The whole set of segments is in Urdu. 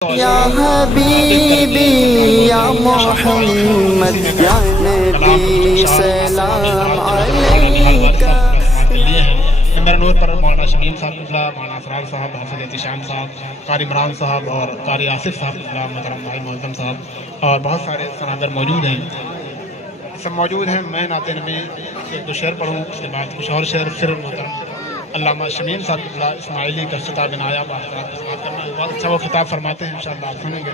یا حبیبی یا محمد یا نبی سلام علیکہ. ممبر نور پر مولانا شمیم صاحب، مولانا اسرار صاحب، حافظ احتشام صاحب، قاری عمران صاحب اور قاری آصف صاحب، محترم بھائی معظم صاحب اور بہت سارے سنادر موجود ہیں. سب موجود ہیں. میں نعت نبی ایک دو شعر پڑھوں، اس کے بعد کچھ اور شعر پھر محترم علامہ شمیم صاحب اسماعیلی کا خطاب نایاب بات کرنا ہے. بہت اچھا وہ خطاب فرماتے ہیں، انشاءاللہ آپ سنیں گے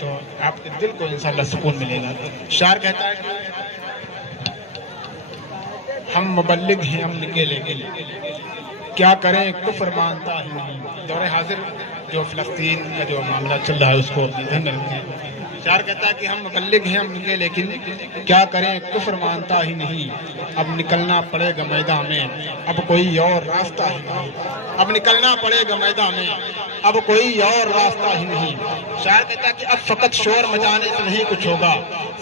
تو آپ کے دل کو انشاءاللہ سکون ملے گا. شاعر کہتا ہے کہ ہم مبلغ ہیں امن کے لیکن کیا کریں کفر مانتا ہی نہیں. دور حاضر جو فلسطین کا جو معاملہ چل رہا ہے اس کو اپنے ذہن میں رکھیں. شاعر کہتا ہے کہ ہم مبلغ ہیں امن کے لیکن کیا کریں کفر مانتا ہی نہیں. اب نکلنا پڑے گا میدان میں اب کوئی اور راستہ ہی نہیں. اب نکلنا پڑے گا میدان میں اب کوئی اور راستہ ہی نہیں. شاعر کہتا ہے کہ اب فقط شور مچانے سے نہیں کچھ ہوگا،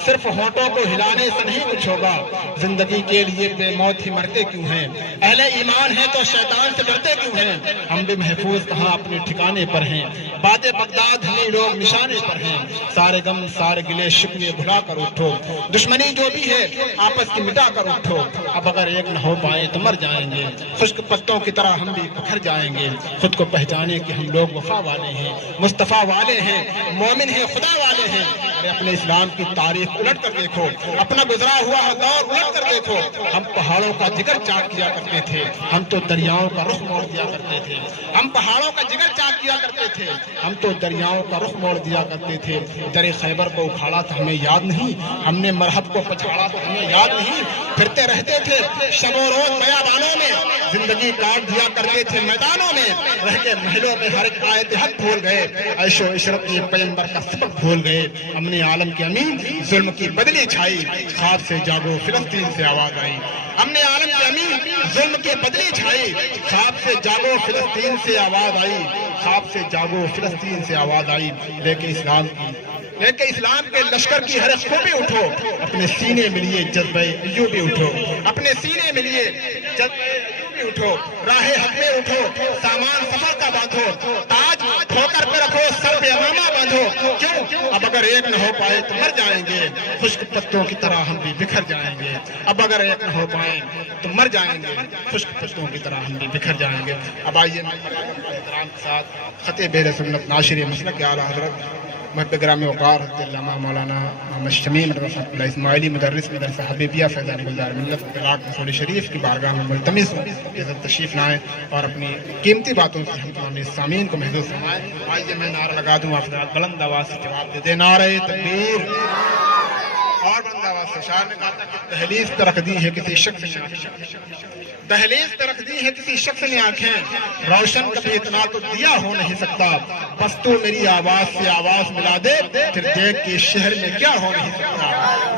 صرف ہونٹوں کو ہلانے سے نہیں کچھ ہوگا. زندگی کے لیے بے موت ہی مرتے کیوں ہیں، اہل ایمان ہیں تو شیطان سے ڈرتے کیوں ہیں. ہم بھی محفوظ کہاں اپنے ٹھکانے پر ہیں، باد بغداد ہمیں لوگ نشانے پر ہیں. سارے غم سارے گلے شکوے بھلا کر اٹھو، دشمنی جو بھی ہے آپس کی مٹا کر اٹھو. اب اگر ایک نہ ہو پائے تو مر جائیں گے، خشک پتوں کی طرح ہم بھی بکھر جائیں گے. خود کو پہچانے کہ ہم لوگ وفا والے ہیں، مصطفیٰ والے ہیں، مومن ہیں، خدا والے ہیں. اپنے اسلام کی تاریخ الٹ کر دیکھو، اپنا گزرا ہوا ہر دور الٹ کر دیکھو. ہم پہاڑوں کا جگر چاٹ کیا کرتے تھے، ہم تو دریاؤں کا رخ موڑ دیا کرتے تھے. ہم پہاڑوں کا جگر چاٹ کیا کرتے تھے، ہم تو دریاؤں کا رخ موڑ دیا کرتے تھے. در خیبر کو اکھاڑا تو ہمیں یاد نہیں، ہم نے مرحب کو پچھاڑا تو ہمیں یاد نہیں. پھرتے رہتے تھے شب و روز بیابانوں میں، زندگی کاٹ دیا کرتے تھے میدانوں میں. رہ کے محلوں میں ہر ایک آیت حق بھول گئے، عیش و عشرت کی پیغمبر کا سبق بھول گئے. ہم نے عالم کے امین ظلم کی بدلی چھائی، خواب سے جاگو فلسطین سے آواز آئی. ہم نے عالم کے امین ظلم کی بدلی چھائی، خواب سے جاگو فلسطین سے آواز آئی. خواب سے جاگو فلسطین سے آواز آئی. لیکن اسلام کے لشکر کی ہر خوبی اٹھو، اپنے سینے میں لیے جذبہ ایوبی اٹھو. اپنے سینے میں لیے جذبہ ایوبی اٹھو، راہ حق میں اٹھو، سامان سفر کا باندھو، تاج ٹھوکر پہ رکھو، سر پہ امامہ باندھو. کیوں؟ اب اگر ایک نہ ہو پائے تو مر جائیں گے، خشک پتوں کی طرح ہم بھی بکھر جائیں گے. اب اگر ایک نہ ہو پائے تو مر جائیں گے، خشک پتوں کی طرح ہم بھی بکھر جائیں گے. اب آئیے احترام کے ساتھ خطیب اہل سنت ناشر مسلک اعلیٰ حضرت محب گرامی وقار حضرت علامہ مولانا محمد شمیم رحمۃ اللہ اسماعیلی مدرس مدرسہ حبیبیہ فیضان گلزار ملت طلاق مسعود شریف کی بارگاہ میں ملتمس ہوں کہ حضرت تشریف لائیں اور اپنی قیمتی باتوں سے ہم تمام سامعین کو محظوظ فرمائیں. آئیے میں نعرہ لگا دوں، آپ حضرات بلند آواز سے جواب دے دیں. نعرہ تکبیر. اور بلند آواز سے. شاعر نے کہا تھا کہ دہلیز ترک دی ہے کسی شخص نے آنکھیں، دہلیز ترک دی ہے کسی شخص نے آنکھیں، روشن کبھی اتنا تو دیا ہو نہیں سکتا. بس تو میری آواز سے آواز ملا دے، پھر دیکھ کے شہر میں کیا ہو نہیں سکتا.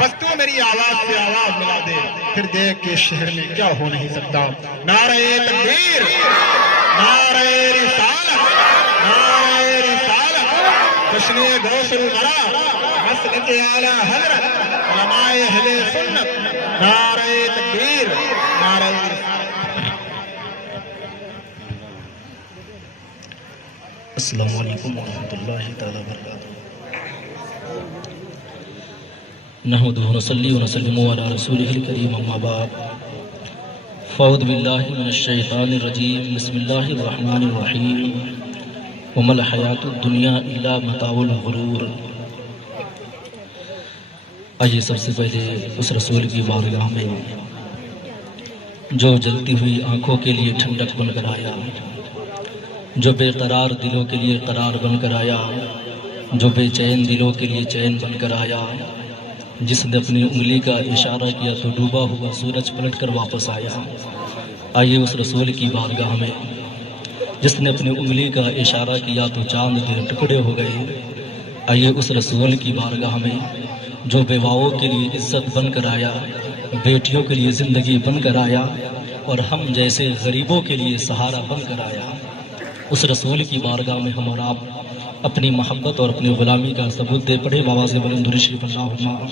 بس تو میری آواز سے آواز ملا دے، پھر دیکھ کے شہر میں کیا ہو نہیں سکتا. نعرہ تکبیر، نعرہ رسالت، نعرہ رسالت، جشن غوث الورا، مسلک اعلیٰ حضرت، علماء اہل سنت. نعرہ تکبیر، نعرہ رسالت. السلام علیکم ورحمۃ اللہ تعالیٰ وبرکاتہ. نحمدہ ونصلی ونسلم علی رسولہ الکریم، اما بعد. فاعوذ باللہ من الشیطان الرجیم، بسم اللہ الرحمن الرحیم. وما الحیاۃ الدنیا الا متاع الغرور. آئیے سب سے پہلے اس رسول کی بارگاہ میں جو جلتی ہوئی آنکھوں کے لیے ٹھنڈک بن کر آیا، جو بے قرار دلوں کے لیے قرار بن کر آیا، جو بے چین دلوں کے لیے چین بن کر آیا، جس نے اپنی انگلی کا اشارہ کیا تو ڈوبا ہوا سورج پلٹ کر واپس آیا. آئیے اس رسول کی بارگاہ میں جس نے اپنی انگلی کا اشارہ کیا تو چاند کے ٹکڑے ہو گئے. آئیے اس رسول کی بارگاہ میں جو بیواؤں کے لیے عزت بن کر آیا، بیٹیوں کے لیے زندگی بن کر آیا اور ہم جیسے غریبوں کے لیے سہارا بن کر آیا. اس رسول کی بارگاہ میں ہم اور آپ اپنی محبت اور اپنی غلامی کا ثبوت دے پڑے. بآواز بلند درود شریف اللہم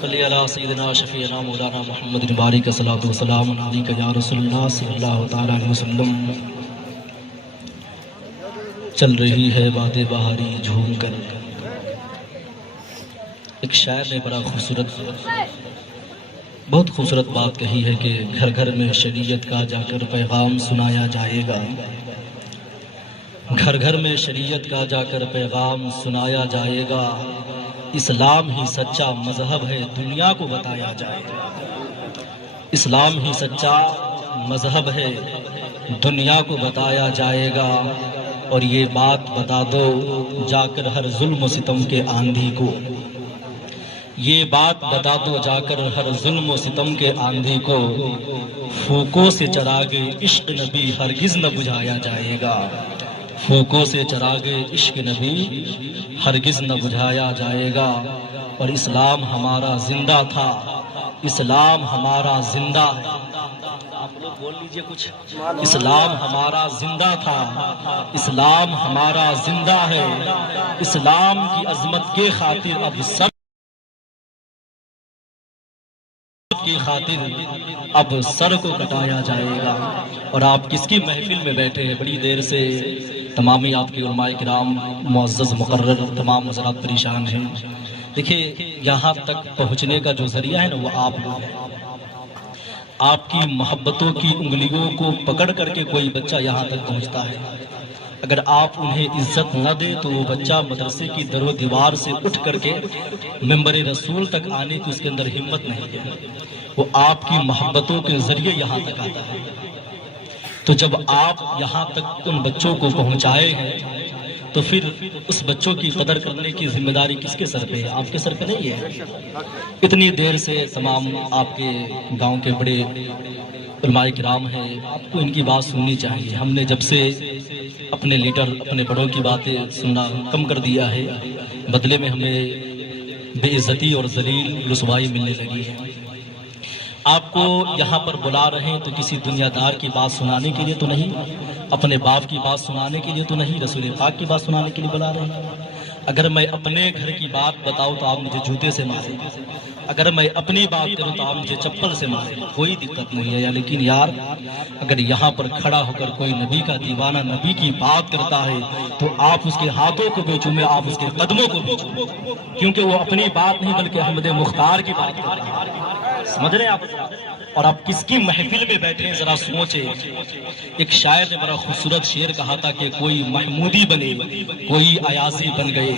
صلی علی سیدنا شفیعنا مولانا محمد بارک صلاۃ وسلام علیک یا رسول اللہ صلی اللہ تعالی علیہ وسلم. چل رہی ہے باد بہاری جھوم کر. ایک شاعر نے بڑا بہت خوبصورت بات کہی ہے کہ گھر گھر میں شریعت کا جا کر پیغام سنایا جائے گا. گھر گھر میں شریعت کا جا کر پیغام سنایا جائے گا. اسلام ہی سچا مذہب ہے دنیا کو بتایا جائے گا. اسلام ہی سچا مذہب ہے دنیا کو بتایا جائے گا. اور یہ بات بتا دو جا کر ہر ظلم و ستم کے آندھی کو. یہ بات بتا دو جا کر ہر ظلم و ستم کے آندھی کو. پھوکوں سے چراغ عشق نبی ہرگز نہ بجھایا جائے گا. پھوکوں سے چراغ عشق نبی ہرگز نہ بجھایا جائے گا. اور اسلام ہمارا زندہ تھا. اسلام ہمارا زندہ ہے. آپ لوگ بول لیجئے کچھ. اسلام ہمارا زندہ تھا. اسلام ہمارا زندہ ہے. اسلام کی عظمت کے خاطر اب سب کی خاطر اب سر کو کٹایا جائے گا. اور آپ کس کی محفل میں بیٹھے ہیں؟ بڑی دیر سے تمامی آپ کے علماء کرام معزز مقرر تمام حضرات پریشان ہیں. دیکھیے یہاں تک پہنچنے کا جو ذریعہ ہے نا وہ آپ لوگ ہیں. آپ کی محبتوں کی انگلیوں کو پکڑ کر کے کوئی بچہ یہاں تک پہنچتا ہے. اگر آپ انہیں عزت نہ دیں تو وہ بچہ مدرسے کی در و دیوار سے اٹھ کر کے ممبر رسول تک آنے کی اس کے اندر ہمت نہیں ہے. وہ آپ کی محبتوں کے ذریعے یہاں تک آتا ہے. تو جب آپ یہاں تک ان بچوں کو پہنچائے ہیں تو پھر اس بچوں کی قدر کرنے کی ذمہ داری کس کے سر پہ ہے؟ آپ کے سر پہ نہیں ہے. اتنی دیر سے تمام آپ کے گاؤں کے بڑے علماء کرام ہیں. آپ کو ان کی بات سننی چاہیے. ہم نے جب سے اپنے لیڈر اپنے بڑوں کی باتیں سننا کم کر دیا ہے بدلے میں ہمیں بے عزتی اور ذلیل رسوائی ملنے لگی ہے. آپ کو یہاں پر بلا رہے ہیں تو کسی دنیا دار کی بات سنانے کے لیے تو نہیں, اپنے باپ کی بات سنانے کے لیے تو نہیں, رسول پاک کی بات سنانے کے لیے بلا رہے ہیں. اگر میں اپنے گھر کی بات بتاؤں تو آپ مجھے جوتے سے ماریں, اگر میں اپنی بات کروں تو آپ مجھے چپل سے ماریں, کوئی دقت نہیں ہے. لیکن یار اگر یہاں پر کھڑا ہو کر کوئی نبی کا دیوانہ نبی کی بات کرتا ہے تو آپ اس کے ہاتھوں کو بھی چومیں, آپ اس کے قدموں کو بھی چومیں, کیونکہ وہ اپنی بات نہیں بلکہ احمد مختار کی بات کرتا ہے. سمجھ رہے ہیں آپ؟ اور آپ کس کی محفل میں بیٹھے ہیں ذرا سوچیں. ایک شاعر نے بڑا خوبصورت شعر کہا تھا کہ کوئی محمودی بنے کوئی ایازی بن گئے,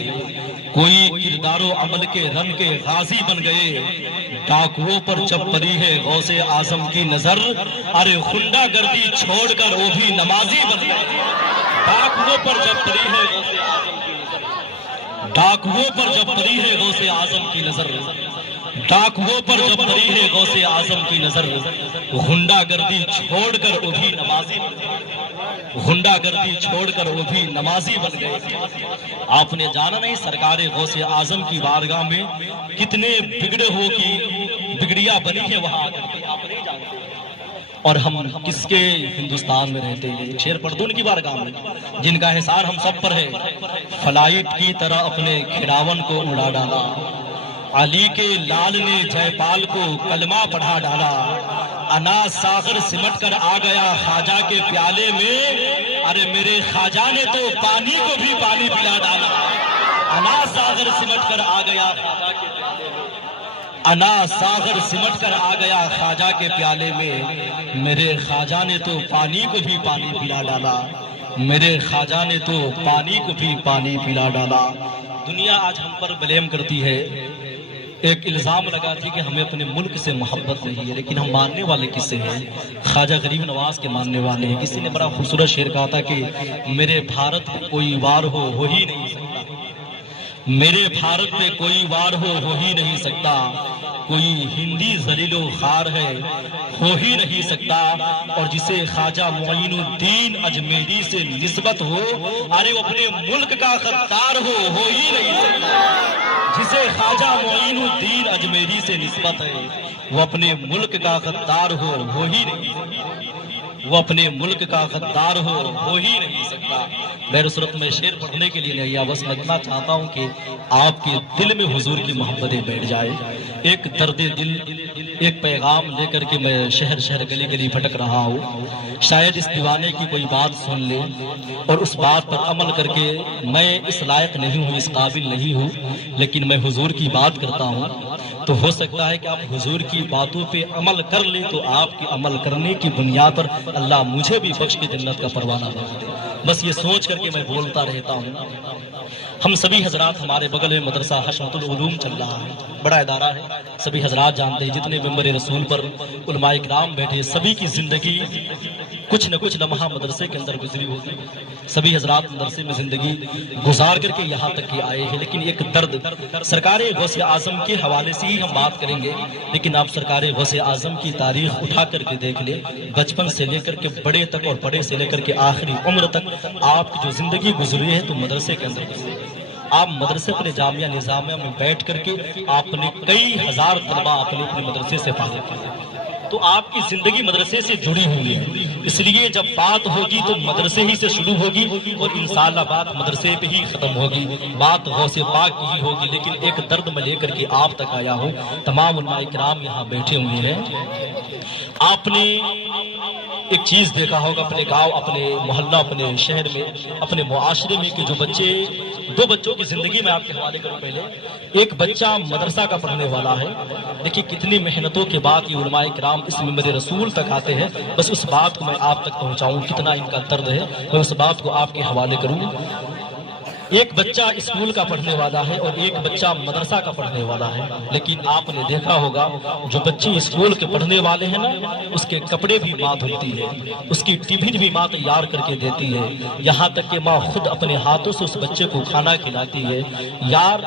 کوئی کردار و عمل کے رن کے غازی بن گئے, ڈاکوؤں پر جب پڑی ہے غوث اعظم کی نظر, ارے خنڈا گردی چھوڑ کر وہ بھی نمازی بن گئے. ڈاکوؤں پر جب پڑی ہے غوث اعظم کی نظر, ڈاکوؤں پر جب پڑی ہے غوث اعظم کی نظر, ڈاکوؤں پر جب پڑی ہے غوث اعظم کی نظر, غنڈا گردی چھوڑ کر وہ بھی نمازی بن گئے, غنڈا گردی چھوڑ کر وہ بھی نمازی بن گئے. آپ نے جانا نہیں سرکار غوث اعظم کی بارگاہ میں کتنے بگڑے ہو کی بگڑیاں بنی ہیں وہاں آ کر کے, آپ نہیں جانتے. اور ہم کس کے ہندوستان میں رہتے ہیں؟ شیر پردون کی بارگاہ میں, جن کا حصار ہم سب پر ہے. فلائٹ کی طرح اپنے کھڑاون کو اڑا ڈالا, علی کے لال نے جے پال کو کلمہ پڑھا ڈالا, انا ساغر سمٹ کر آ گیا خواجہ کے پیالے میں, ارے میرے خواجہ نے تو پانی کو بھی پانی پلا ڈالا. انا ساغر سمٹ کر آ گیا خواجہ کے پیالے میں, انا ساغر سمٹ کر آ گیا خواجہ کے پیالے میں, میرے خواجہ نے تو پانی کو بھی پانی پلا ڈالا, میرے خواجہ نے تو پانی کو بھی پانی پلا ڈالا. دنیا آج ہم پر بلیم کرتی ہے, ایک الزام لگاتی کہ ہمیں اپنے ملک سے محبت نہیں ہے, لیکن ہم ماننے والے کس سے ہیں؟ خواجہ غریب نواز کے ماننے والے ہیں. کسی نے بڑا خوبصورت شعر کہا تھا کہ میرے بھارت پہ کوئی وار ہو ہی نہیں سکتا, میرے بھارت پہ کوئی وار ہو ہی نہیں سکتا, کوئی ہندی ذلیل و خوار ہے ہو ہی نہیں سکتا, اور جسے خواجہ معین الدین اجمیری سے نسبت ہو, ارے وہ اپنے ملک کا غدار ہو ہی نہیں سکتا. جسے خواجہ معین الدین اجمیری سے نسبت ہے وہ اپنے ملک کا غدار ہو ہی نہیں. وہ اپنے ملک کا غدار ہو ہی نہیں سکتا۔ میں صورت میں شعر پڑھنے کے لیے نہیں آیا، بس میں اتنا چاہتا ہوں کہ آپ کے دل میں حضور کی محبتیں بیٹھ جائے۔ ایک درد دل، ایک پیغام لے کر کے میں شہر شہر گلی گلی بھٹک رہا ہوں، شاید اس دیوانے کی کوئی بات سن لے اور اس بات پر عمل کر کے میں اس لائق نہیں ہوں، اس قابل نہیں ہوں، لیکن میں حضور کی بات کرتا ہوں تو ہو سکتا ہے کہ آپ حضور کی باتوں پہ عمل کر لیں تو آپ کے عمل کرنے کی بنیاد پر اللہ مجھے بھی بخش کے جنت کا پروانہ بنا دے۔ بس یہ سوچ کر کے میں بولتا رہتا ہوں۔ ہم سبھی حضرات، ہمارے بغل میں مدرسہ حشمت العلوم چل رہا ہے، بڑا ادارہ ہے، سبھی حضرات جانتے ہیں، جتنے ممبر رسول پر علماء کرام بیٹھے، سبھی کی زندگی کچھ نہ کچھ لمحہ مدرسے کے اندر گزری ہوگی، سبھی حضرات مدرسے میں زندگی گزار کر کے یہاں تک کے آئے ہیں، لیکن ایک درد سرکار غوث اعظم کے حوالے سے ہی ہم بات کریں گے، لیکن آپ سرکار غوث اعظم کی تاریخ اٹھا کر کے دیکھ لیں، بچپن سے لے کر کے بڑے تک اور بڑے سے لے کر کے آخری عمر تک آپ کی جو زندگی گزری ہے تو مدرسے کے اندر گزری۔ آپ مدرسے اپنے جامعہ نظامیہ میں بیٹھ کر کے آپ نے کئی ہزار طلبہ اپنے مدرسے سے فارغ کیے، تو آپ کی زندگی مدرسے سے جڑی ہوئی ہے، اس لیے جب بات ہوگی تو مدرسے ہی سے شروع ہوگی اور انشاءاللہ بات مدرسے پہ ہی ختم ہوگی، بات غوث پاک کی ہی ہوگی۔ لیکن ایک درد میں لے کر کے آپ تک آیا ہوں، تمام علماء کرام یہاں بیٹھے ہوئے ہیں۔ آپ نے ایک چیز دیکھا ہوگا اپنے گاؤں، اپنے محلہ، اپنے شہر میں، اپنے معاشرے میں کہ جو بچے، دو بچوں کی زندگی میں آپ کے حوالے کروں پہلے۔ ایک بچہ مدرسہ کا پڑھنے والا ہے، دیکھیے کتنی محنتوں کے بعد یہ علماء کرام اس ممبر رسول تک آتے ہیں، بس اس بات کو میں آپ تک پہنچاؤں، کتنا ان کا درد ہے، میں اس بات کو آپ کے حوالے کروں۔ ایک بچہ اسکول کا پڑھنے والا ہے اور ایک بچہ مدرسہ کا پڑھنے والا ہے، لیکن آپ نے دیکھا ہوگا جو بچے اسکول کے پڑھنے والے ہیں نا، اس کے کپڑے بھی ماں دھلتی ہے، اس کی ٹفن بھی ماں تیار کر کے دیتی ہے، یہاں تک کہ ماں خود اپنے ہاتھوں سے اس بچے کو کھانا کھلاتی ہے۔ یار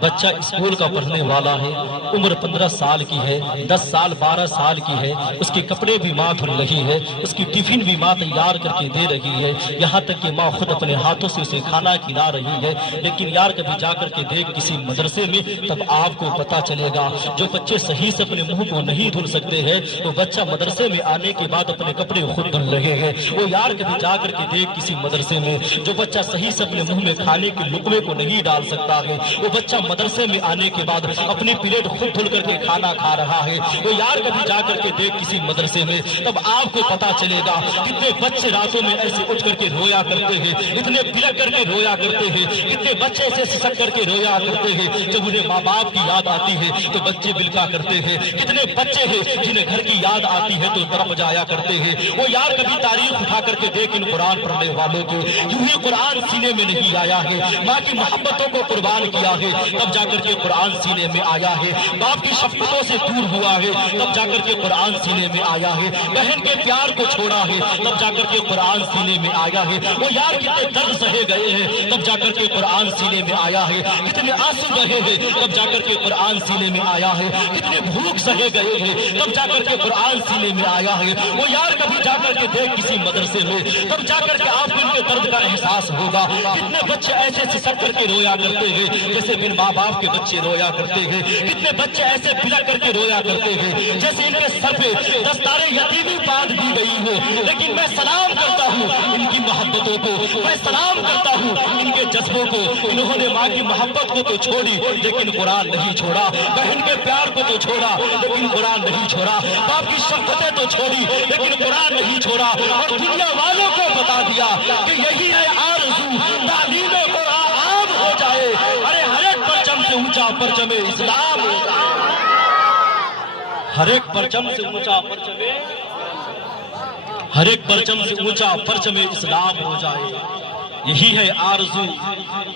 بچہ اسکول کا پڑھنے والا ہے، عمر 15 سال کی ہے، 10 سال 12 سال کی ہے، اس کے کپڑے بھی ماں دھل رہی ہے، اس کی ٹفن بھی ماں تیار کر کے دے رہی ہے، یہاں تک کہ ماں خود اپنے ہاتھوں سے اسے کھانا کھلا رہی ہے۔ لیکن یار کبھی جا کر کے دیکھ کسی مدرسے میں، تب آپ کو پتا چلے گا جو بچے صحیح سے اپنے منہ کو نہیں دھل سکتے ہیں، وہ بچہ مدرسے میں آنے کے بعد اپنے کپڑے خود دھل رہے ہیں۔ وہ یار کبھی جا کر کے دیکھ کسی مدرسے میں جو بچہ صحیح سے اپنے منہ میں کھانے کے لقمے کو نہیں ڈال سکتا ہے، وہ بچہ مدرسے میں آنے کے بعد اپنی پلیٹ خود دھل کر کے کھانا کھا رہا ہے۔ وہ یار کبھی جا کر کے دیکھ کسی مدرسے میں، تب آپ کو پتا چلے گا کتنے بچے راتوں میں ایسے اٹھ کر کے رویا کرتے ہیں، اتنے بلک کر کے رویا کرتے ہیں، کتنے بچے ایسے سسک کر کے رویا کرتے ہیں، جب انہیں ماں باپ کی یاد آتی ہے تو بچے بلکا کرتے ہیں، کتنے بچے ہیں جنہیں گھر کی یاد آتی ہے تو تڑپ جایا کرتے ہیں۔ وہ یار کبھی تاریخ اٹھا کر کے دیکھ ان قرآن پڑھنے والوں کو، یوں ہی قرآن سینے میں نہیں آیا ہے، ماں کی محبتوں کو قربان کیا ہے تب جا کر کے قرآن سینے میں آیا ہے، باپ کی شفقتوں سے دور ہوا ہے تب جا کر کے قرآن سینے میں آیا ہے، بہن کے پیار کو چھوڑا ہے تب جا کر کے قرآن سینے میں آیا ہے۔ وہ یار کتنے درد سہے گئے ہیں تب جا کر کے قرآن سینے میں آیا ہے، کتنے آنسو بہے ہیں تب جا کر کے قرآن سینے میں آیا ہے، کتنے بھوک سہے گئے ہیں تب جا کر کے قرآن سینے میں آیا ہے۔ وہ یار کبھی جا کر کے دیکھ کسی مدرسے میں، تب جا کر کے آپ کو ان کے درد کا احساس ہوگا۔ کتنے بچے ایسے سسک کر کے رویا کرتے ہیں جیسے بن ماں باپ کے بچے رویا کرتے ہیں، کتنے بچے ایسے بلک کر کے رویا کرتے ہیں جیسے ان کے سر پہ دستار یتیمی باندھ دی گئی ہو۔ لیکن میں سلام کرتا ہوں ان کی محبتوں کو، میں سلام کرتا ہوں ان کے جذبوں کو۔ انہوں نے ماں کی محبت کو تو چھوڑی لیکن قرآن نہیں چھوڑا، بہن کے پیار کو تو چھوڑا لیکن قرآن نہیں چھوڑا، باپ کی شفقتیں تو چھوڑی لیکن قرآن نہیں چھوڑا، اور دنیا والوں کو بتا دیا کہ یہی ہے آرزو، تعلیم قرآن عام ہو جائے، ارے ہر ایک پرچم سے اونچا پرچم اسلام ہو جائے، ہر ایک پرچم سے اونچا پرچم، ہر ایک پرچم سے اونچا پرچم اسلام ہو جائے، یہی ہے آرزو،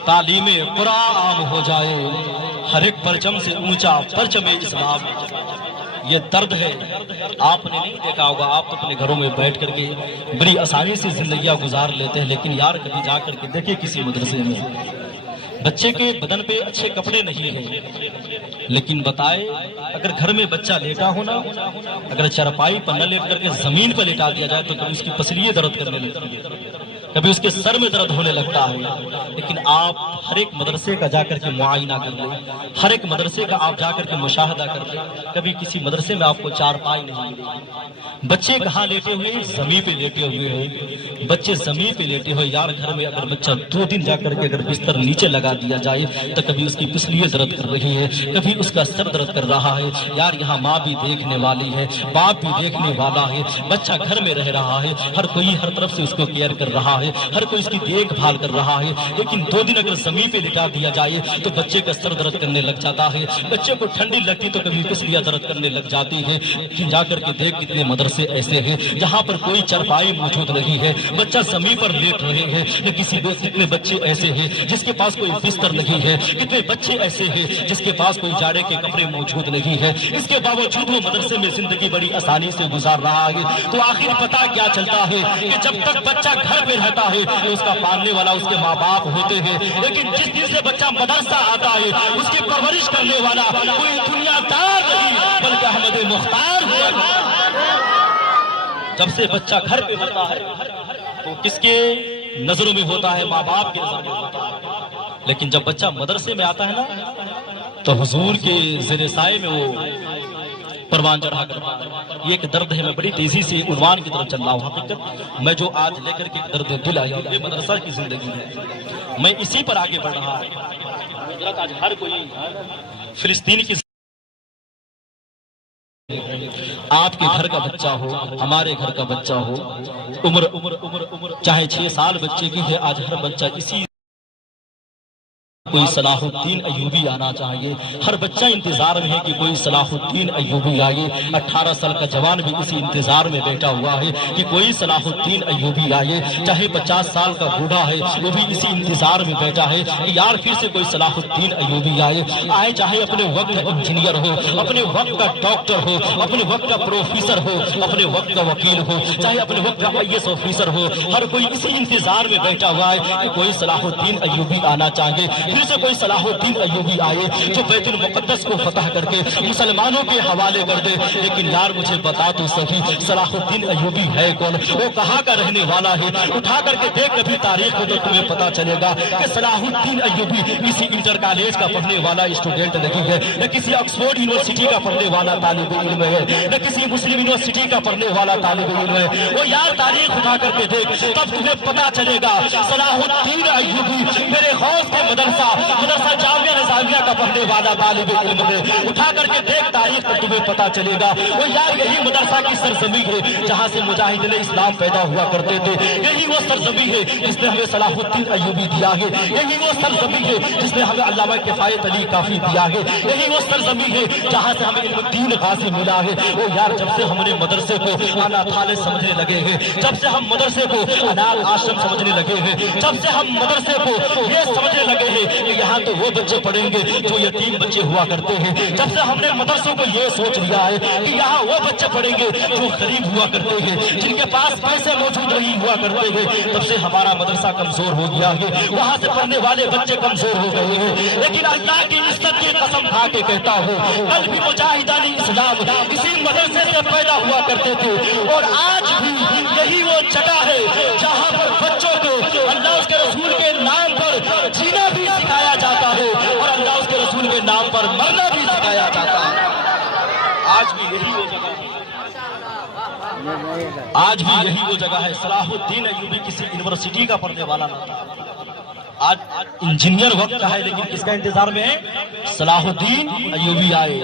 تعلیم قرآن عام ہو جائے، ہر ایک پرچم سے اونچا پرچم اسلام ہو جائے۔ یہ درد ہے، آپ نے نہیں دیکھا ہوگا، آپ اپنے گھروں میں بیٹھ کر کے بڑی آسانی سے زندگیاں گزار لیتے ہیں، لیکن یار کبھی جا کر کے دیکھیں کسی مدرسے میں بچے کے بدن پہ اچھے کپڑے نہیں ہیں، لیکن بتائے اگر گھر میں بچہ لیٹا ہونا، اگر چرپائی پر نہ لیٹ کر کے زمین پر لٹا دیا جائے تو اس کی پسلیاں درد کرنے لگتی ہے۔ کبھی اس کے سر میں درد ہونے لگتا ہے، لیکن آپ ہر ایک مدرسے کا جا کر کے معائنہ کر لیں، ہر ایک مدرسے کا آپ جا کر کے مشاہدہ کر لیں، کبھی کسی مدرسے میں آپ کو چارپائی نہیں ملے۔ بچے کہاں لیٹے ہوئے ہیں؟ زمین پہ لیٹے ہوئے ہیں۔ بچے زمین پہ لیٹے ہوئے، یار گھر میں اگر بچہ 2 دن جا کر کے اگر بستر نیچے لگا دیا جائے تو کبھی اس کی پسلیاں درد کر رہی ہے، کبھی اس کا سر درد کر رہا ہے، یار یہاں ماں بھی دیکھنے والی ہے، باپ بھی دیکھنے والا ہے، بچہ گھر میں رہ رہا ہے، ہر کوئی ہر طرف سے اس کو کیئر کر رہا ہے، ہر کوئی اس کی دیکھ بھال کر رہا ہے، لیکن 2 دن اگر زمین پہ لٹا دیا جائے تو بچے کا سر درد کرنے لگ جاتا ہے، بچے کو ٹھنڈی لگتی تو کبھی پسلیاں درد کرنے لگ جاتی ہے۔ جا کر کے دیکھ کتنے مدرسے ایسے ہیں جہاں پر کوئی چرپائی موجود نہیں ہے، بچہ زمین پر لیٹ رہے ہیں، کتنے بچے ایسے ہیں جس کے پاس کوئی بستر نہیں ہے، کتنے بچے ایسے ہیں جس کے پاس کوئی جاڑے کے کپڑے موجود نہیں ہے، اس کے باوجود وہ مدرسے میں زندگی بڑی آسانی سے گزار رہا ہے۔ تو آخر پتہ کیا چلتا ہے کہ جب تک بچہ گھر پہ رہتا ہے تو اس کا پالنے والا اس کے ماں باپ ہوتے ہیں، لیکن جس دن سے بچہ مدرسہ آتا ہے اس کی پرورش کرنے والا کوئی دنیا دار نہیں بلکہ احمد مختار ہوا کرتا ہے۔ جب سے بچہ گھر پہ ہوتا ہے تو کس کے نظروں میں ہوتا ہے؟ ماں باپ کے نظروں میں ہوتا ہے، لیکن جب بچہ مدرسے میں آتا ہے نا تو حضور کے زیر سائے میں وہ پروان چڑھا کرتا ہے۔ یہ ایک درد ہے، میں بڑی تیزی سے عنوان کی طرف چل رہا ہوں۔ حقیقت میں جو آج لے کر کے درد دل آئی ہوں یہ مدرسہ کی زندگی ہے، میں اسی پر آگے بڑھ رہا ہوں۔ آج ہر کوئی فلسطین کی آپ کے گھر کا بچہ ہو، ہمارے گھر کا بچہ ہو، عمر چاہے 6 سال بچے کی ہے، آج ہر بچہ اسی کوئی صلاح الدین ایوبی آنا چاہیے، ہر بچہ انتظار میں ہے کہ کوئی صلاح الدین ایوبی آئے۔ 18 سال کا جوان بھی اسی انتظار میں بیٹھا ہوا ہے کہ کوئی صلاح الدین ایوبی آئے، چاہے 50 سال کا بوڑھا ہے وہ بھی اسی انتظار میں بیٹھا ہے کہ یار پھر سے کوئی صلاح الدین ایوبی آئے، چاہے اپنے وقت کا انجینئر ہو، اپنے وقت کا ڈاکٹر ہو، اپنے وقت کا پروفیسر ہو، اپنے وقت کا وکیل ہو، چاہے اپنے وقت کا IAS آفیسر ہو، ہر کوئی اسی انتظار میں بیٹھا ہوا ہے کہ کوئی صلاح الدین ایوبی آنا چاہیے، پھر سے کوئی صلاح الدین ایوبی آئے جو بیت المقدس کو فتح کر کے مسلمانوں کے حوالے کر دے۔ لیکن یار مجھے بتا تو صحیح صلاح الدین ایوبی ہے کون؟ وہ کہاں کا رہنے والا ہے؟ اٹھا کر کے دیکھ کبھی تاریخ کو تو تمہیں پتا چلے گا کہ صلاح الدین ایوبی کسی انٹر کالج کا پڑھنے والا اسٹوڈنٹ نہیں ہے، نہ کسی آکسفورڈ یونیورسٹی کا پڑھنے والا طالب علم ہے، نہ کسی مسلم یونیورسٹی کا پڑھنے والا طالب علم ہے۔ وہ یار تاریخ اٹھا کر کے دیکھ تب تمہیں پتا چلے گا صلاح الدین ایوبی میرے غوث کے مدرسہ جامعہ نظامیہ کا پڑھنے والا طالب علم ہے۔ اٹھا کر کے دیکھ تاریخ پر تمہیں پتا چلے گا وہ یار یہی مدرسہ کی سرزمین ہے جہاں سے مجاہدین اسلام پیدا ہوا کرتے تھے، یہی وہ سرزمین ہے جس نے ہمیں صلاح الدین ایوبی دیا ہے، یہی وہ سرزمین ہے جس نے ہمیں علامہ کفایت علی کافی دیا ہے، یہی وہ سرزمین ہے جہاں سے ہمیں علم الدین غازی ملا ہے۔ وہ یار جب سے ہم نے مدرسے کو اناتھالے سمجھنے لگے ہیں، جب سے ہم مدرسے کو انال آشرم سمجھنے لگے ہیں، جب سے ہم مدرسے کو یہ سمجھنے لگے ہیں کہ یہاں تو وہ بچے پڑھیں گے جو یتیم بچے ہوا کرتے ہیں، جب سے ہم نے مدرسوں کو یہ سوچ لیا ہے کہ یہاں وہ بچے پڑھیں گے جو غریب ہوا کرتے ہیں، جن کے پاس پیسے موجود نہیں ہوا کرتے ہیں، تب سے ہمارا مدرسہ کمزور ہو گیا ہے، وہاں سے پڑھنے والے بچے کمزور ہو گئے ہیں۔ لیکن اللہ کی عزت کی قسم کھا کے کہتا ہوں کل بھی مجاہدان اسلام اسی مدرسے سے پیدا ہوا کرتے تھے، اور آج بھی یہی وہ جگہ ہے جہاں پر بچوں کو اللہ اس کے رسول کے نام پر جینا بھی سکھایا جاتا ہے اور اللہ اس کے رسول کے نام پر مرنا بھی سکھایا جاتا ہے۔ آج بھی یہی وہ جگہ ہے، آج بھی یہی وہ جگہ ہے۔ صلاح الدین ایوبی کسی یونیورسٹی کا پڑھنے والا نہ تھا، آج انجینئر وقت کا ہے، لیکن کس کا انتظار میں ہے؟ صلاح الدین ایوبی آئے۔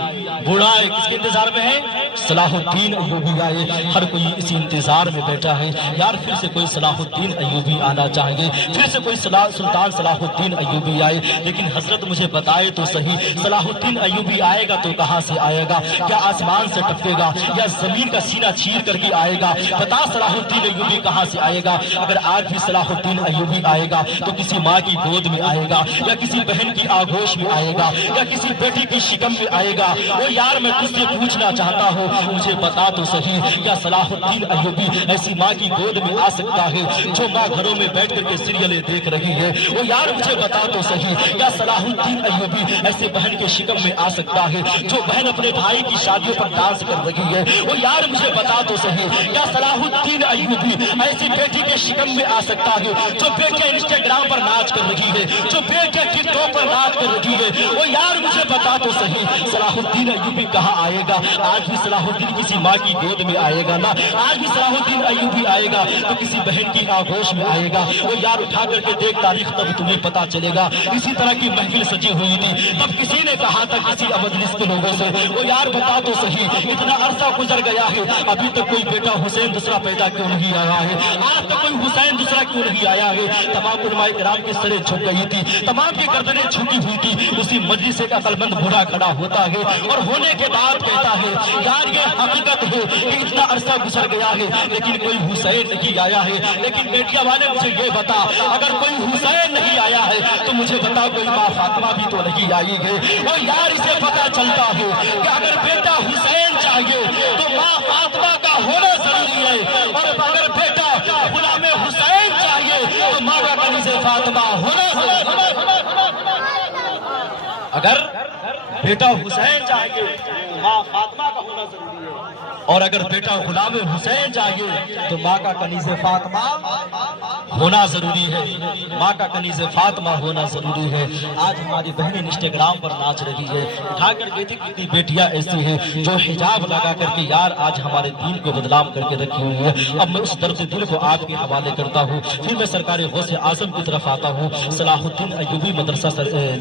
بوڑھا ہے، کس کے انتظار میں ہے؟ صلاح الدین ایوبی آئے۔ ہر کوئی اسی انتظار میں بیٹھا ہے یار پھر سے کوئی صلاح الدین ایوبی آنا چاہیے، پھر سے کوئی سلطان صلاح الدین ایوبی آئے۔ لیکن حضرت مجھے بتائے تو صحیح صلاح الدین ایوبی آئے گا تو کہاں سے آئے گا؟ کیا آسمان سے ٹپکے گا یا زمین کا سینہ چیر کر کے آئے گا؟ بتا صلاح الدین ایوبی کہاں سے آئے گا؟ اگر آج بھی صلاح الدین ایوبی آئے گا تو کسی ماں کی گود میں آئے گا، یا کسی بہن کی آغوش میں آئے گا، یا کسی بیٹی کی شکم میں آئے گا۔ وہ یار میں تجھ سے پوچھنا چاہتا ہوں ہو مجھے بتا تو صحیح کیا صلاح الدین ایوبی ایسی ماں کی گود میں آ سکتا ہے جو ماں گھروں میں بیٹھ کر کے سیریلیں دیکھ رہی ہے؟ وہ یار مجھے بتا تو صحیح کیا صلاح الدین ایوبی ایسے بہن کے شکم میں آ سکتا ہے جو بہن اپنے بھائی کی شادیوں پر ڈانس کر رہی ہے؟ وہ یار مجھے بتا تو صحیح کیا صلاح الدین ایوبی ایسی بیٹی کے شکم میں آ سکتا ہے جو بیٹے انسٹاگرام پر ناچ کر رہی ہے، جو بیٹے ٹک ٹاک پر ناچ کر رہی ہے؟ وہ یار مجھے بتا تو صحیح صلاح الدین ایوبی کہاں آئے گا؟ آج بھی صلاح الدین کسی ماں کی گود میں آئے گا نا، آج بھی صلاح الدین ایوبی آئے گا تو کسی بہن کی آغوش میں آئے گا۔ وہ یار اٹھا کر کے دیکھ تاریخ تب تمہیں پتا چلے گا۔ اسی طرح کی محفل سجی ہوئی تھی، تب کسی نے کہا تھا کسی مجلس کے لوگوں سے وہ یار بتا تو صحیح اتنا عرصہ گزر گیا ہے ابھی تک کوئی بیٹا حسین دوسرا پیدا کیوں نہیں آیا ہے؟ آج تک کوئی حسین دوسرا کیوں نہیں آیا ہے؟ تمام علماء کرام کی سریں جھک گئی تھی، تمام کی گردنیں جھکی ہوئی تھی۔ اسی مجلس سے عقل مند بوڑھا کھڑا ہوتا ہے اور ہونے کے بعد کہتا ہے یار یہ حقیقت ہے کہ اتنا عرصہ گزر گیا ہے لیکن کوئی حسین نہیں آیا ہے۔ لیکن میڈیا والے مجھے یہ بتا اگر کوئی حسین نہیں آیا ہے تو مجھے بتا کوئی ماں فاطمہ بھی تو نہیں آئی ہے؟ اور یار اسے پتا چلتا ہے کہ اگر بیٹا حسین چاہیے تو ماں فاطمہ کا ہونا ضروری ہے، اور اگر بیٹا غلام حسین چاہیے تو ماں کا کنیز فاطمہ ہونا ضروری ہے۔ اگر بیٹا حسین چاہیے تو ماں فاطمہ کا ہونا ضروری ہے، اور اگر بیٹا غلام حسین چاہیے تو ماں کا کنیز فاطمہ ہونا ضروری ہے، ماں کا کنیز فاطمہ ہونا ضروری ہے۔ آج ہماری بہنیں انسٹاگرام پر ناچ رہی ہے، اٹھا کر دیکھیں کتنی بیٹیاں ایسی ہیں جو حجاب لگا کر کے یار آج ہمارے دین کو بدنام کر کے رکھی ہوئی ہے۔ اب میں اس درد دل کو آپ کے حوالے کرتا ہوں، پھر میں سرکار غوث اعظم کی طرف آتا ہوں۔ صلاح الدین ایوبی مدرسہ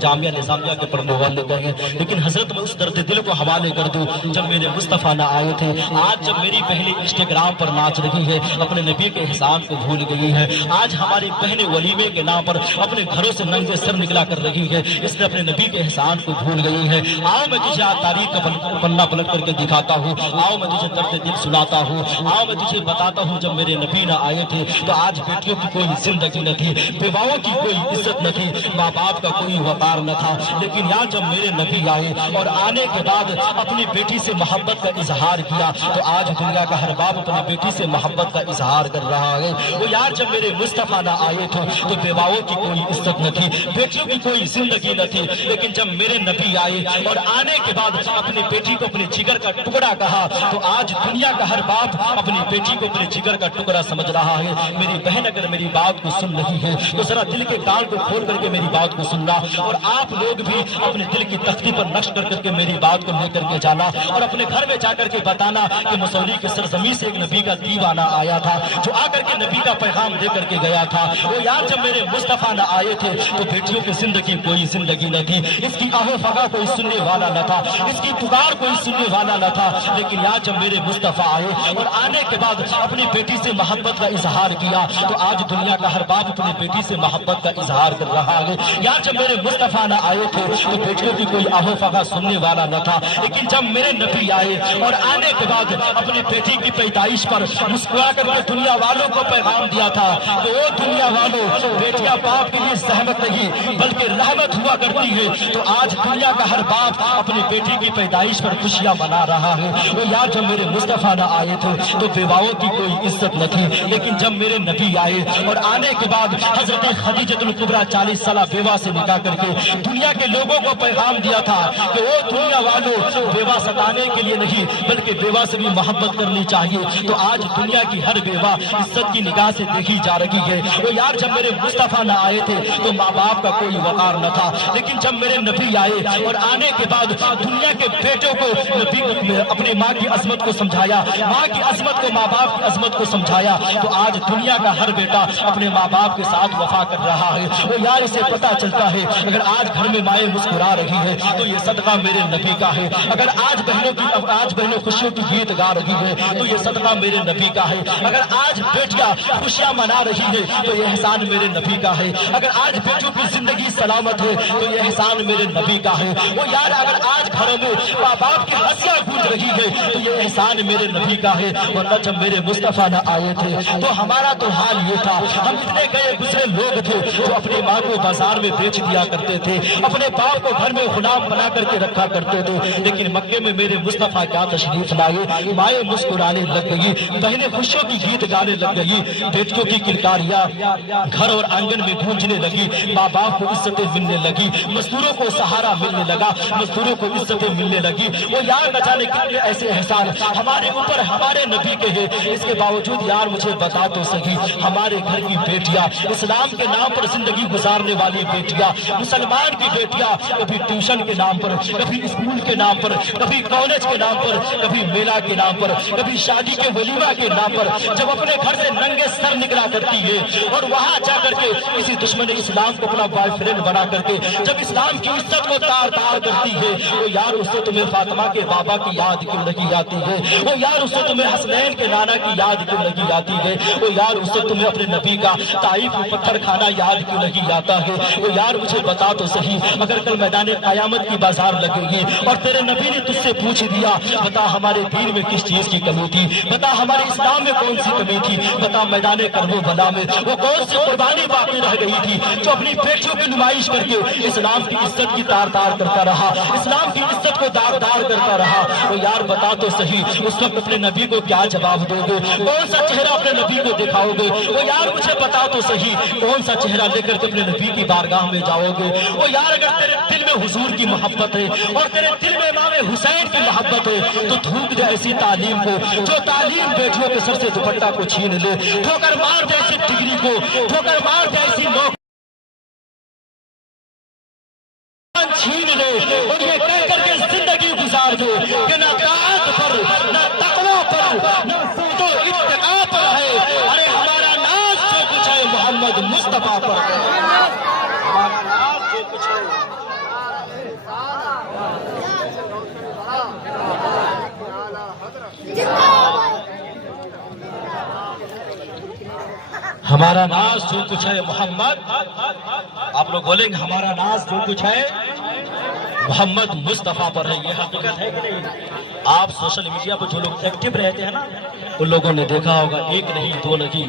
جامعہ نظامیہ کے پڑھنے والے گئے ہیں، لیکن حضرت میں اس درد دل کو حوالے کر دوں جب میرے مصطفیٰ نہ آئے تھے۔ آج جب میری بہنیں انسٹاگرام پر ناچ رہی ہے، اپنے نبی کے احسان کو بھول گئی ہے۔ آج ہماری بہنیں ولیمے کے نام پر اپنے گھروں سے ننگے سر نکلا کر رہی ہے، اس نے اپنے نبی کے احسان کو بھول گئی ہے۔ آؤ میں تجھے آج تاریخ کا پنہ پلٹ کر کے دکھاتا ہوں، آؤ میں تجھے درد دل سناتا ہوں، آؤ میں تجھے بتاتا ہوں جب میرے نبی نہ آئے تھے تو آج بیٹیوں کی کوئی زندگی نہ تھی، بیواؤں کی کوئی عزت نہ تھی، ماں باپ کا کوئی وقار نہ تھا۔ لیکن یہاں جب میرے نبی آئے اور آنے کے بعد اپنی بیٹی سے محبت کا اظہار کیا تو آج دنیا کا ہر باپ اپنی بیٹی سے محبت کا اظہار کر رہا ہے۔ وہ یار جب میرے مصطفیٰ نہ آئے تھے تو بیواؤں کی کوئی عزت نہ تھی، بیٹیوں کی کوئی زندگی نہ تھی، لیکن جب میرے نبی آئے اور آنے کے بعد اپنی بیٹی کو اپنے جگر کا ٹکڑا کہا تو آج دنیا کا ہر باپ اپنی بیٹی کو اپنے جگر کا ٹکڑا سمجھ رہا ہے۔ میری بہن اگر میری بات کو سن رہی ہے تو ذرا دل کے کان کو کھول کر کے میری بات کو سننا، اور آپ لوگ بھی اپنے دل کی تختی پر نقش کر کر کے میری بات کو لے کر کے جانا اور اپنے گھر میں جا کر کے بتانا کہ مسوری کے سرزمین سے ایک نبی کا دیوانہ آیا تھا جو آ کر کے نبی کا پیغام دے کر کے گیا تھا۔ وہ یار جب میرے مصطفیٰ نہ آئے تھے تو بیٹیوں کی زندگی کوئی زندگی نہ تھی، اس کی آہ و فغاں کوئی سننے والا نہ تھا، اس کی پکار کوئی سننے والا نہ تھا۔ لیکن یار جب میرے مصطفیٰ آئے اور آنے کے بعد اپنی بیٹی سے محبت کا اظہار کیا تو آج دنیا کا ہر باپ اپنی بیٹی سے محبت کا اظہار کر رہا ہے۔ یار جب میرے مصطفیٰ نہ آئے تھے تو بیٹیوں کی کوئی آہ و فغاں سننے والا نہ تھا، لیکن جب میرے نبی آئے اور آنے کے بعد اپنی بیٹی کی پیدائش پر مسکرا کر دنیا والوں کو پیغام دیا تھا کہ وہ دنیا والوں بیٹیاں باپ کے لیے زحمت نہیں بلکہ رحمت ہوا کرتی ہے، تو آج دنیا کا ہر باپ اپنی بیٹی کی پیدائش پر خوشیاں منا رہا ہے۔ وہ یار جب میرے مصطفیٰ نہ آئے تھے تو بیواؤں کی کوئی عزت نہ تھی، لیکن جب میرے نبی آئے اور آنے کے بعد حضرت خدیجہ الکبریٰ 40 سالہ بیوہ سے نکاح کر کے دنیا کے لوگوں کو پیغام دیا تھا کہ وہ دنیا والوں بیوہ ستانے کے لیے نہیں بلکہ بیوہ سے بھی محبت کرنی چاہیے، تو آج دنیا کی ہر بیوہ عزت کی نگاہ سے دیکھی جا رہی ہے۔ وہ یار جب میرے مصطفیٰ نہ آئے تھے تو ماں باپ کا کوئی وقار نہ تھا، لیکن جب میرے نبی آئے اور آنے کے بعد دنیا کے بیٹوں کو نبی اپنی ماں کی عظمت کو سمجھایا، ماں کی عظمت کو ماں باپ کی عظمت کو سمجھایا، تو آج دنیا کا ہر بیٹا اپنے ماں باپ کے ساتھ وفا کر رہا ہے۔ وہ یار اسے پتا چلتا ہے اگر آج گھر میں مائیں مسکرا رہی ہے تو یہ صدقہ میرے نبی کا ہے، اگر آج بہنوں خوشیوں کی گیت گا رہی ہے تو یہ صدقہ میرے نبی کا ہے، اگر آج بیٹیاں خوشیاں منا رہی ہے تو یہ احسان میرے نبی کا ہے، اگر آج بیٹوں کی زندگی سلامت ہے تو یہ احسان میرے نبی کا ہے۔ وہ یار اگر آج گھروں میں ماں باپ کی ہنسیاں گونج رہی ہے تو یہ احسان میرے نبی کا ہے، ورنہ جب میرے مصطفیٰ نہ آئے تھے تو ہمارا تو حال یہ تھا، ہم اتنے گئے گزرے لوگ تھے جو اپنی ماں کو بازار میں بیچ دیا کرتے تھے، اپنے باپ کو گھر میں غلام بنا کر کے رکھا کرتے تھے، لیکن مکے میں میرے مصطفیٰ کیا تشریف لائے مائیں مسکرانے لگ گئی، بہنیں خوشیوں کی گیت گانے لگ گئی، بیٹیوں کی کلکاریاں گھر اور آنگن میں گونجنے لگی، ماں باپ کو عزتیں ملنے لگی، مزدوروں کو سہارا ملنے لگا، مزدوروں کو عزتیں ملنے لگی۔ وہ یار نہ جانے کتنے ایسے احسان ہمارے اوپر ہمارے نبی کے ہیں، اس کے باوجود یار مجھے بتا تو سہی، ہمارے گھر کی بیٹیاں، اسلام کے نام پر زندگی گزارنے والی بیٹیاں، مسلمان کی بیٹیاں، کبھی ٹیوشن کے نام پر، کبھی اسکول کے نام پر، کبھی کالج کے نام پر، کبھی میلہ کے نام پر، کبھی شادی کے ولیمہ کے نام پر، جب اپنے گھر سے ننگے سر نکلا کرتی ہے اور وہاں جا کر کے کسی دشمن اسلام کو اپنا بوائے فرینڈ بنا کر کے جب اسلام کی عزت کو تار تار کرتی ہے، وہ یار اس سے تمہیں فاطمہ کے بابا کی یاد کیوں نہیں آتی ہے؟ وہ یار اس سے تمہیں حسنین کے نانا کی یاد کیوں نہیں آتی ہے؟ وہ یار اس سے تمہیں اپنے نبی کا طائف میں پتھر کھانا یاد کیوں نہیں آتا ہے؟ وہ یار مجھے بتا تو صحیح، اگر کل میدان قیامت کی بازار لگے گی اور تیرے نبی نے تجھ سے پوچھ دیا بتا ہمارے دین میں کس چیز کی کمی تھی، بتا ہمارے اسلام میں کون سی کمی تھی، بتا میدان کرب و بلا میں وہ کون سی قربانی باقی رہ گئی تھی جو اپنی بیٹیوں کی نمائش کر کے اسلام کی عزت کی تار تار کرتا رہا، اسلام کی عزت کو دار دار کرتا رہا۔ وہ یار بتا تو صحیح، اس وقت اپنے نبی کو کیا جواب دو گے؟ کون سا چہرہ اپنے نبی کو دکھاؤ گے؟ وہ یار مجھے بتا تو صحیح، کون سا چہرہ لے کر کے اپنے نبی کی بارگاہ میں جاؤ گے؟ وہ یار اگر تیرے دل میں حضور کی محبت ہے اور تیرے دل میں امام حسین کی محبت ہے تو تھوک دے ایسی تعلیم کو جو تعلیم بیٹیوں کے سر سے دوپٹہ کو چھین لے، ٹھوکر مار دے ایسی ڈگری کو، ٹھوکر مار دے ایسی نوکری چھین لے اور یہ کہہ کر کے زندگی گزار دے کہ نہ طاعت پر، نہ تقوی پر، نہ سود و اتقاء پر ہے، ارے ہمارا ناز جو کچھ ہے محمد مصطفیٰ پر، ہمارا ناز جو کچھ ہے۔ ہمارا ناز جو کچھ ہے محمد، آپ لوگ بولیں گے ہمارا ناز جو کچھ ہے محمد مصطفیٰ پر ہے۔ یہ حقیقت ہے کہ نہیں؟ آپ سوشل میڈیا پر جو لوگ ایکٹیو رہتے ہیں نا، ان لوگوں نے دیکھا ہوگا ایک نہیں دو نہیں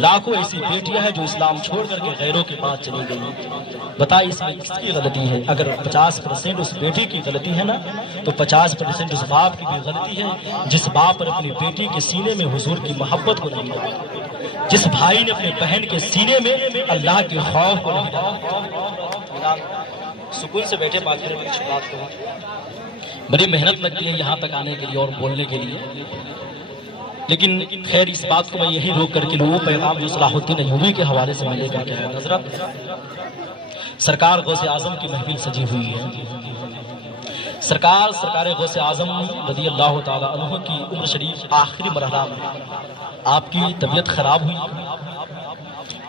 لاکھوں ایسی بیٹیاں ہیں جو اسلام چھوڑ کر کے غیروں کے پاس چلی گئی۔ بتائیں اس میں کس کی غلطی ہے؟ اگر 50% اس بیٹی کی غلطی ہے نا تو 50% اس باپ کی بھی غلطی ہے، جس باپ نے اپنی بیٹی کے سینے میں حضور کی محبت کو نہیں ڈالا، جس بھائی نے اپنے بہن کے سینے میں اللہ کے خوف کو نہیں ڈالا۔ سکون سے بیٹھے بات کریں، کچھ بات کریں۔ بڑی محنت لگتی ہے یہاں تک آنے کے لیے اور بولنے کے لیے، لیکن خیر اس بات کو میں یہی روک کر کے لوں، پیغام جو صلاح الدین ایوبی کے حوالے سے میں لے کر کے آیا۔ حضرت سرکار غوث اعظم کی محفل سجی ہوئی ہے۔ سرکار غوث اعظم رضی اللہ تعالی عنہ کی عمر شریف آخری مرحلہ میں آپ کی طبیعت خراب ہوئی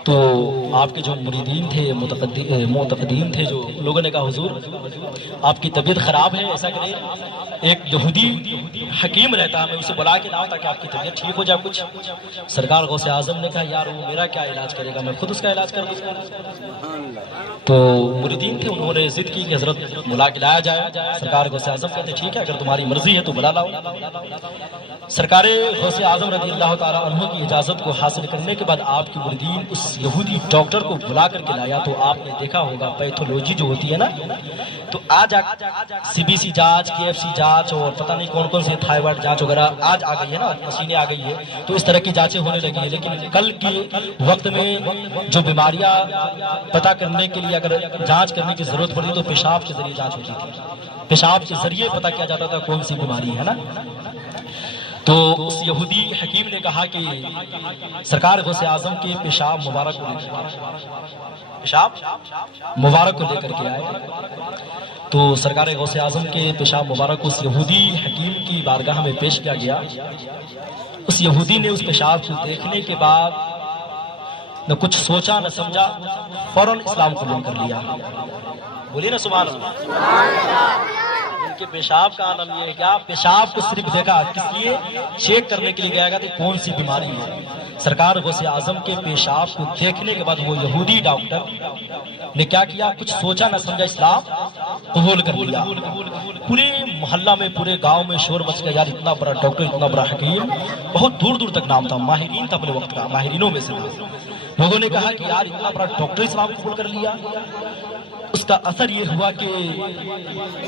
تو آپ کے جو مریدین تھے، معتقدین تھے، جو لوگوں نے کہا حضور آپ کی طبیعت خراب ہے، ایسا کریں ایک یہودی حکیم رہتا ہے، میں اسے بلا کے لاؤں تاکہ آپ کی طبیعت ٹھیک ہو جائے کچھ۔ سرکار غوث اعظم نے کہا یار وہ میرا کیا علاج کرے گا، میں خود اس کا علاج کر دوں۔ تو مریدین تھے، انہوں نے ضد کی کہ حضرت بلا کے لایا جائے۔ سرکار غوث اعظم کہتے ٹھیک ہے، اگر تمہاری مرضی ہے تو بلا لاؤ۔ سرکار غوث اعظم رضی اللہ تعالیٰ عنہ کی اجازت کو حاصل کرنے کے بعد آپ کی مریدین اس یہودی ڈاکٹر کو بلا کر کے لایا تو آپ نے دیکھا ہوگا پیتھولوجی جو ہوتی ہے نا، تو آج CBC جانچ، KFC جانچ اور پتہ نہیں کون کون سے تھائیوائڈ جانچ وغیرہ آج آ گئی ہے نا، مشینیں آ گئی ہے، تو اس طرح کی جانچیں ہونے لگی ہیں۔ لیکن کل کے وقت میں جو بیماریاں پتہ کرنے کے لیے اگر جانچ کرنے کی ضرورت پڑتی تو پیشاب کے ذریعے جانچ ہوتی تھی، پیشاب کے ذریعے پتہ کیا جاتا تھا کون سی بیماری ہے نا۔ تو اس یہودی حکیم نے کہا کہ سرکار غوث اعظم کے پیشاب مبارک کو لے کر کے آئے۔ تو سرکار غوث اعظم کے پیشاب مبارک اس یہودی حکیم کی بارگاہ میں پیش کیا گیا۔ اس یہودی نے اس پیشاب کو دیکھنے کے بعد نہ کچھ سوچا نہ سمجھا، فوراً اسلام قبول کر لیا۔ بولیے نا سبحان اللہ۔ ان کے پیشاب کا عالم یہ ہے کہ آپ پیشاب کو صرف دیکھا، کس لیے؟ چیک کرنے کے لیے گیا کہ کون سی بیماری ہے۔ سرکار غوث اعظم کے پیشاب کو دیکھنے کے بعد وہ یہودی ڈاکٹر نے کیا کیا؟ کچھ سوچا نہ سمجھا، اسلام قبول کر لیا۔ پورے محلہ میں، پورے گاؤں میں شور مچ گیا، یار اتنا بڑا ڈاکٹر، اتنا بڑا حکیم، بہت دور دور تک نام تھا، ماہرین تھا اپنے وقت کا، ماہرینوں میں سے تھا۔ لوگوں نے کہا کہ یار اتنا بڑا ڈاکٹر اسلام قبول کر لیا. اس کا اثر یہ ہوا کہ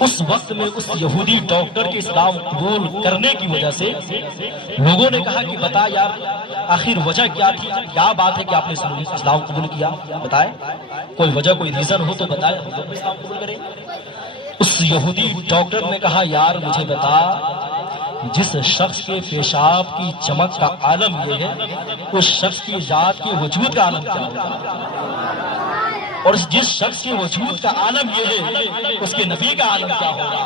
اس وقت میں اس یہودی ڈاکٹر کے اسلام قبول کرنے کی وجہ سے لوگوں نے کہا کہ بتا یار آخر وجہ کیا تھی, کیا بات ہے کہ آپ نے اسلام قبول کیا, بتائے کوئی وجہ کوئی ریزن ہو تو بتائے ہم لوگ اسلام قبول کریں. اس یہودی ڈاکٹر نے کہا یار مجھے بتا جس شخص کے پیشاب کی چمک کا عالم یہ ہے اس شخص کی ذات کے وجود کا عالم کیا ہوگا, اور جس شخص کے وجود کا عالم یہ ہے اس کے نبی کا عالم کیا ہوگا.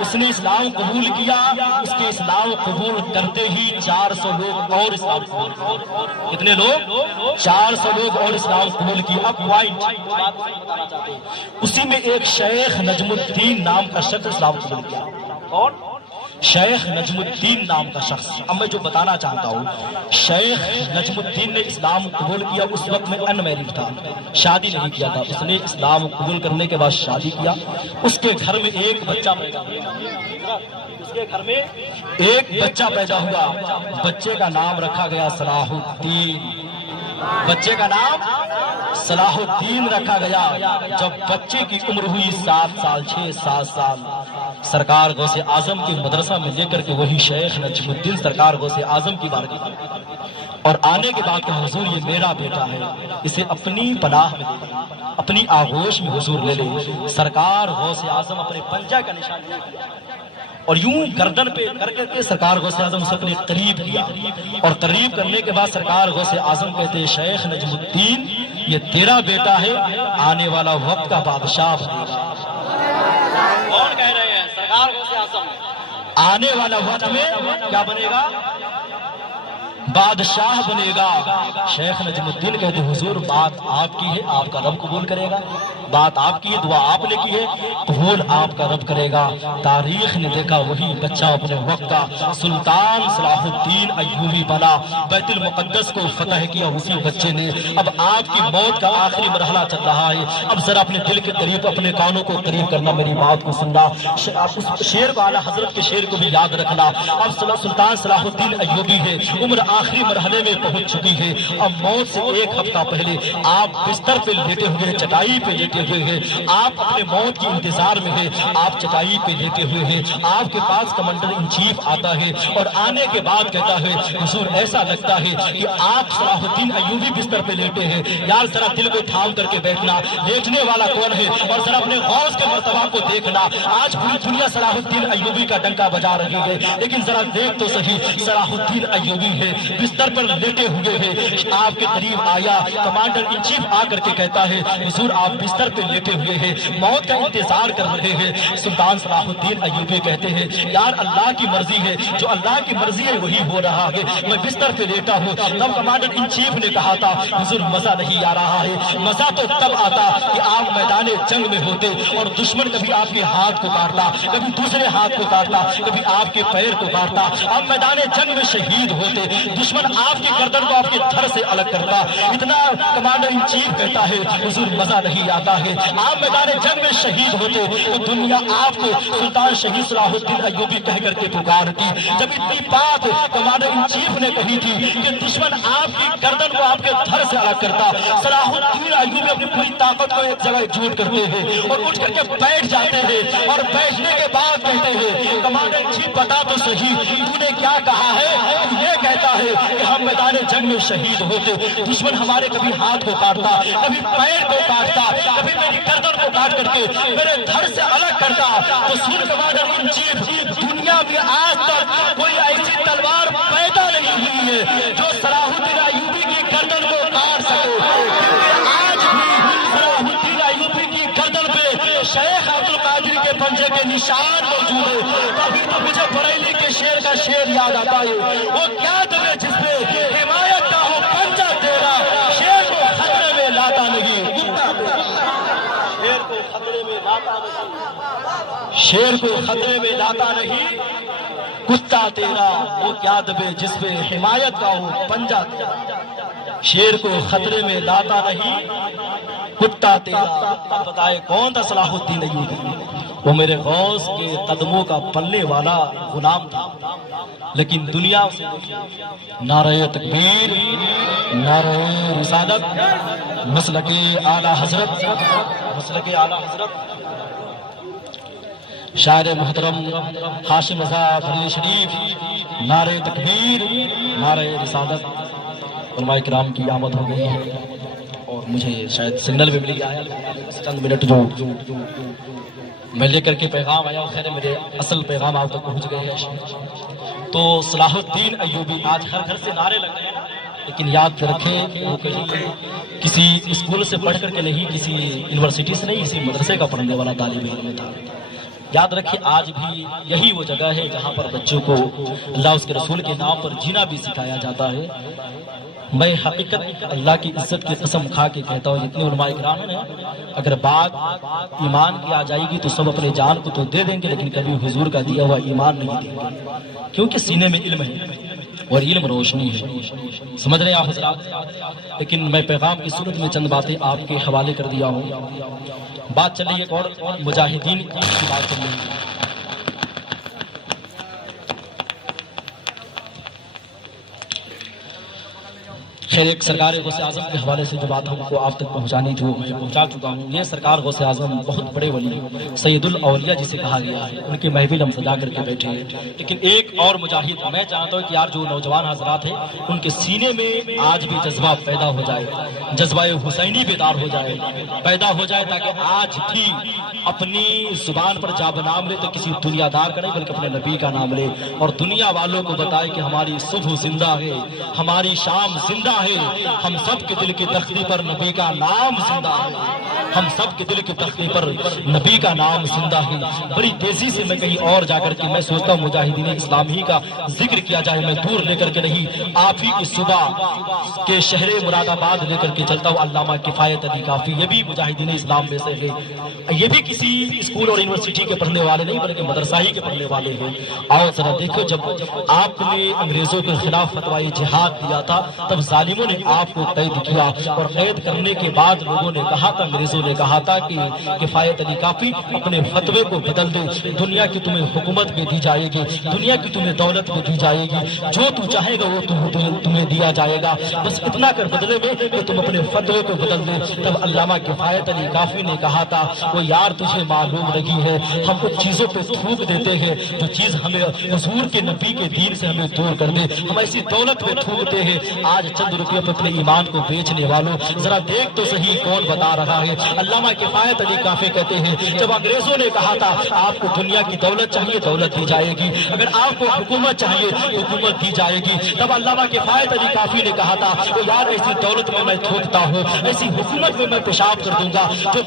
اس نے اسلام قبول کیا, اس کے اسلام قبول کرتے ہی 400 لوگ اور اسلام قبول کیا. کتنے لوگ؟ 400 لوگ اور اسلام قبول کیا. اب پوائنٹ اسی میں ایک شیخ نجم الدین نام کا شخص اسلام قبول کیا. کون؟ شیخ نجم الدین نام کا شخص. اب میں جو بتانا چاہتا ہوں, شیخ نجم الدین نے اسلام قبول کیا, اس وقت میں ان میرڈ تھا, شادی نہیں کیا تھا. اس نے اسلام قبول کرنے کے بعد شادی کیا. اس کے گھر میں ایک بچہ پیدا ہوا. اس کے گھر میں ایک بچہ پیدا ہوا. بچے کا نام رکھا گیا صلاح الدین. بچے کا نام صلاح الدین رکھا گیا. جب بچے کی عمر ہوئی 7 سال 6-7 سال, سرکار غوث اعظم کے مدرسہ میں لے کر کے وہی شیخ نجم الدین سرکار غوث اعظم کی بارگاہ میں, اور آنے کے بعد کہ حضور یہ میرا بیٹا ہے, اسے اپنی پناہ میں لے, اپنی آغوش میں حضور لے لے. سرکار غوث اعظم اپنے پنجہ کا نشان لے اور یوں گردن پہ کر کر کے سرکار غوث اعظم اسے اپنے قریب کیا, اور قریب کرنے کے بعد سرکار غوث اعظم کہتے ہیں شیخ نجم الدین یہ تیرا بیٹا ہے, آنے والا وقت کا بادشاہ بنے گا. کون کہہ رہے ہیں؟ سرکار غوث اعظم. آنے والا وقت میں کیا بنے گا؟ بادشاہ بنے گا. شیخ نجم الدین کہتے حضور بات آپ کی ہے, آپ کا رب قبول کرے گا. بات آپ کی ہے, دعا آپ نے کی ہے, قبول آپ کا رب کرے گا. تاریخ نے دیکھا وہی بچہ اپنے وقت کا سلطان صلاح الدین ایوبی بنا, بیت المقدس کو فتح کیا اسی بچے نے. اب آپ کی موت کا آخری مرحلہ چل رہا ہے. اب ذرا اپنے دل کے قریب, اپنے کانوں کو قریب کرنا, میری بات کو سننا. اس شعر کو, اعلیٰ حضرت کے شعر کو بھی یاد رکھنا. اب سلطان صلاح الدین ایوبی ہے, عمر آخری مرحلے میں پہنچ چکی ہے. اب موت سے 1 ہفتہ پہلے آپ بستر پہ لیٹے ہوئے ہیں, چٹائی پہ لیٹے ہوئے ہیں. آپ اپنے موت کے انتظار میں ہیں, آپ چٹائی پہ لیٹے ہوئے ہیں. آپ کے پاس کمانڈر ان چیف آتا ہے اور آنے کے بعد کہتا ہے حضور ایسا لگتا ہے کہ آپ صلاح الدین ایوبی بستر پہ لیٹے ہیں. یار ذرا دل کو تھام کر کے بیٹھنا, لیٹنے والا کون ہے, اور ذرا اپنے غوث کے مرتبہ کو دیکھنا. آج پوری دنیا صلاح الدین ایوبی کا ڈنکا بجا رہی ہے, لیکن ذرا دیکھ تو صحیح, صلاح الدین ایوبی ہے, بستر پر لیٹے ہوئے ہیں. آپ کے قریب آیا کمانڈر ان چیف آ کر کے کہتا ہے حضور آپ بستر پہ لیٹے ہوئے ہیں, موت کا انتظار کر رہے ہیں. سلطان صلاح الدین ایوبی کہتے ہیں یار اللہ کی مرضی ہے, جو اللہ کی مرضی ہے وہی ہو رہا ہے, میں بستر پہ لیٹا ہوں. تب کمانڈر ان چیف نے کہا تھا حضور مزہ نہیں آ رہا ہے, مزہ تو تب آتا کہ آپ میدان جنگ میں ہوتے اور دشمن کبھی آپ کے ہاتھ کو کاٹتا, کبھی دوسرے ہاتھ کو کاٹتا, کبھی آپ کے پیر کو کاٹتا. آپ میدان جنگ میں شہید ہوتے, دشمن آپ کی گردن کو آپ کے دھڑ سے الگ کرتا. اتنا کمانڈر ان چیف کہتا ہے حضور مزہ نہیں آتا ہے. آپ میدان جنگ میں شہید ہوتے تو دنیا آپ کو سلطان شہید صلاح الدین ایوبی کہہ کر کے پکارتی. جب اتنی بات کمانڈر ان چیف نے کہی تھی کہ دشمن آپ کی گردن کو آپ کے دھڑ سے الگ کرتا, صلاح الدین ایوبی اپنی پوری طاقت کو ایک جگہ اکٹھا کرتے ہیں اور اٹھ کر کے بیٹھ جاتے ہیں, اور بیٹھنے کے بعد کہتے ہیں کمانڈر ان چیف بتا تو صحیح تو نے کیا کہا ہے. یہ کہتا ہے کہ ہم میدان جنگ میں شہید ہوتے, دشمن ہمارے کبھی ہاتھ کو کاٹتا, کبھی پیر کو کاٹتا, کبھی میری گردن کو کاٹ کر کے میرے دھڑ سے الگ کرتا. تو سن کمانڈر ان چیف, دنیا میں آج تک کوئی ایسی تلوار پیدا نہیں ہوئی ہے جو صلاح الدین ایوبی کی گردن کو کاٹ سکے. آج بھی صلاح الدین ایوبی کی گردن پہ شیخ عبد القادر کے پنجے کے نشان موجود ہے. ابھی تو مجھے بریلی کے شعر کا شعر یاد آتا ہے, وہ کیا دبے جس پہ حمایت کا ہو پنجہ تیرا, شیر کو خطرے میں لاتا نہیں, شیر کو خطرے میں لاتا نہیں, شیر کو خطرے میں لاتا نہیں, کتا تیرا وہ کیا دبے جس پہ حمایت کا ہو پنجہ تیرا, شیر کو خطرے میں لاتا نہیں, کتا تیرا. اب بتائے کون تھا صلاح الدین ایوبی؟ وہ میرے غوث کے قدموں کا پلنے والا غلام تھا. لیکن دنیا سے نعرہ تکبیر، نعرہ رسالت، مسلک اعلیٰ حضرت، مسلک اعلیٰ حضرت شاعر محترم ہاشم رضا بریلوی شریف، نعرہ تکبیر، نعرہ رسالت۔ علماء کرام کی آمد ہو گئی ہے اور مجھے شاید سگنل بھی مل گیا ہے، چند منٹ جو میں لے کر کے پیغام آیا، خیر میرے اصل پیغام آپ تک پہنچ گئے ہیں۔ تو صلاح الدین ایوبی آج ہر گھر سے نعرے لگ رہے ہیں، لیکن یاد رکھیں کہ وہ کہیں کسی اسکول سے پڑھ کر کے نہیں، کسی یونیورسٹی سے نہیں، کسی مدرسے کا پڑھنے والا طالب علم تھا۔ یاد رکھیں آج بھی یہی وہ جگہ ہے جہاں پر بچوں کو اللہ اس کے رسول کے نام پر جینا بھی سکھایا جاتا ہے۔ میں حقیقت اللہ کی عزت کی قسم کھا کے کہتا ہوں، جتنے علماء کرام ہیں، اگر بات ایمان کی آ جائے گی تو سب اپنے جان کو تو دے دیں گے، لیکن کبھی حضور کا دیا ہوا ایمان نہیں دیں گے، کیونکہ سینے میں علم ہے اور علم روشنی ہے۔ سمجھ رہے ہیں آپ حضرات؟ لیکن میں پیغام کی صورت میں چند باتیں آپ کے حوالے کر دیا ہوں۔ بات چل رہی ہے ایک اور مجاہدین کی بات چل رہی ہے۔ خیر ایک سرکار غوث اعظم کے حوالے سے جو بات ہم کو آپ تک پہنچانی تھی وہ میں پہنچا چکا ہوں۔ یہ سرکار غوث اعظم بہت بڑے ولی، سید الاولیاء جسے کہا گیا ہے، ان کے محفل ہم سجا کر کے بیٹھے ہیں۔ لیکن ایک اور مجاہد میں چاہتا ہوں کہ یار جو نوجوان حضرات ہیں ان کے سینے میں آج بھی جذبہ پیدا ہو جائے، جذبہ حسینی بیدار ہو جائے، پیدا ہو جائے، تاکہ آج بھی اپنی زبان پر جا نام لے تو کسی دنیا دار کا نہیں بلکہ اپنے نبی کا نام لے، اور دنیا والوں کو بتائے کہ ہماری صبح زندہ ہے، ہماری شام زندہ ہے، ہم سب کے دل کی تختی پر نبی کا نام زندہ ہے، ہم سب کے دل کی تختی پر نبی کا نام زندہ ہے۔ بڑی تیزی سے میں کہیں اور جا کر کے میں سوچتا ہوں مجاہدین اسلام ہی کا ذکر کیا جائے، میں دور لے کر کے نہیں، آپ ہی کی صبح کے شہر مراد آباد لے کر کے چلتا ہوں۔ علامہ کفایت علی کافی، یہ بھی مجاہدین اسلام میں سے ہے، یہ بھی کسی اسکول اور یونیورسٹی کے پڑھنے والے نہیں بلکہ مدرسہ ہی کے پڑھنے والے ہیں۔ آؤ ذرا دیکھو، جب آپ نے انگریزوں کے خلاف فتوی جہاد دیا تھا تب ظالموں نے آپ کو قید کیا، اور قید کرنے کے بعد لوگوں نے کہا تھا، انگریزوں نے کہا تھا کہ کفایت علی کافی اپنے فتوے کو بدل دے، دنیا کی تمہیں حکومت بھی دی جائے گی، دنیا کی تمہیں دولت بھی دی جائے گی، جو تو چاہے گا وہ تمہیں دیا جائے گا، بس اتنا کر بدلے میں کہ تم اپنے فتوے کو بدل دے۔ تب علامہ کفایت علی کافی نے کہا تھا، وہ یار تجھے معلوم رہی ہے ہم کچھ چیزوں پہ تھوک دیتے ہیں جو چیز ہمیں حضور کے نبی کے دین سے ہمیں دور کر دے، ہم ایسی دولت پہ تھوکتے ہیں۔ آج چند روپیوں پہ اپنے ایمان کو بیچنے والوں ذرا دیکھ تو صحیح کون بتا رہا ہے۔ علامہ کفایت علی کافی کہتے ہیں، جب انگریزوں نے کہا تھا آپ کو دنیا کی دولت چاہیے دولت دی جائے گی، اگر آپ کو حکومت چاہیے حکومت دی جائے گی، تب علامہ کفایت علی کافی نے کہا تھا وہ یار ایسی دولت میں تھوکتا ہوں، ایسی حکومت میں پیشاب کر دوں گا جو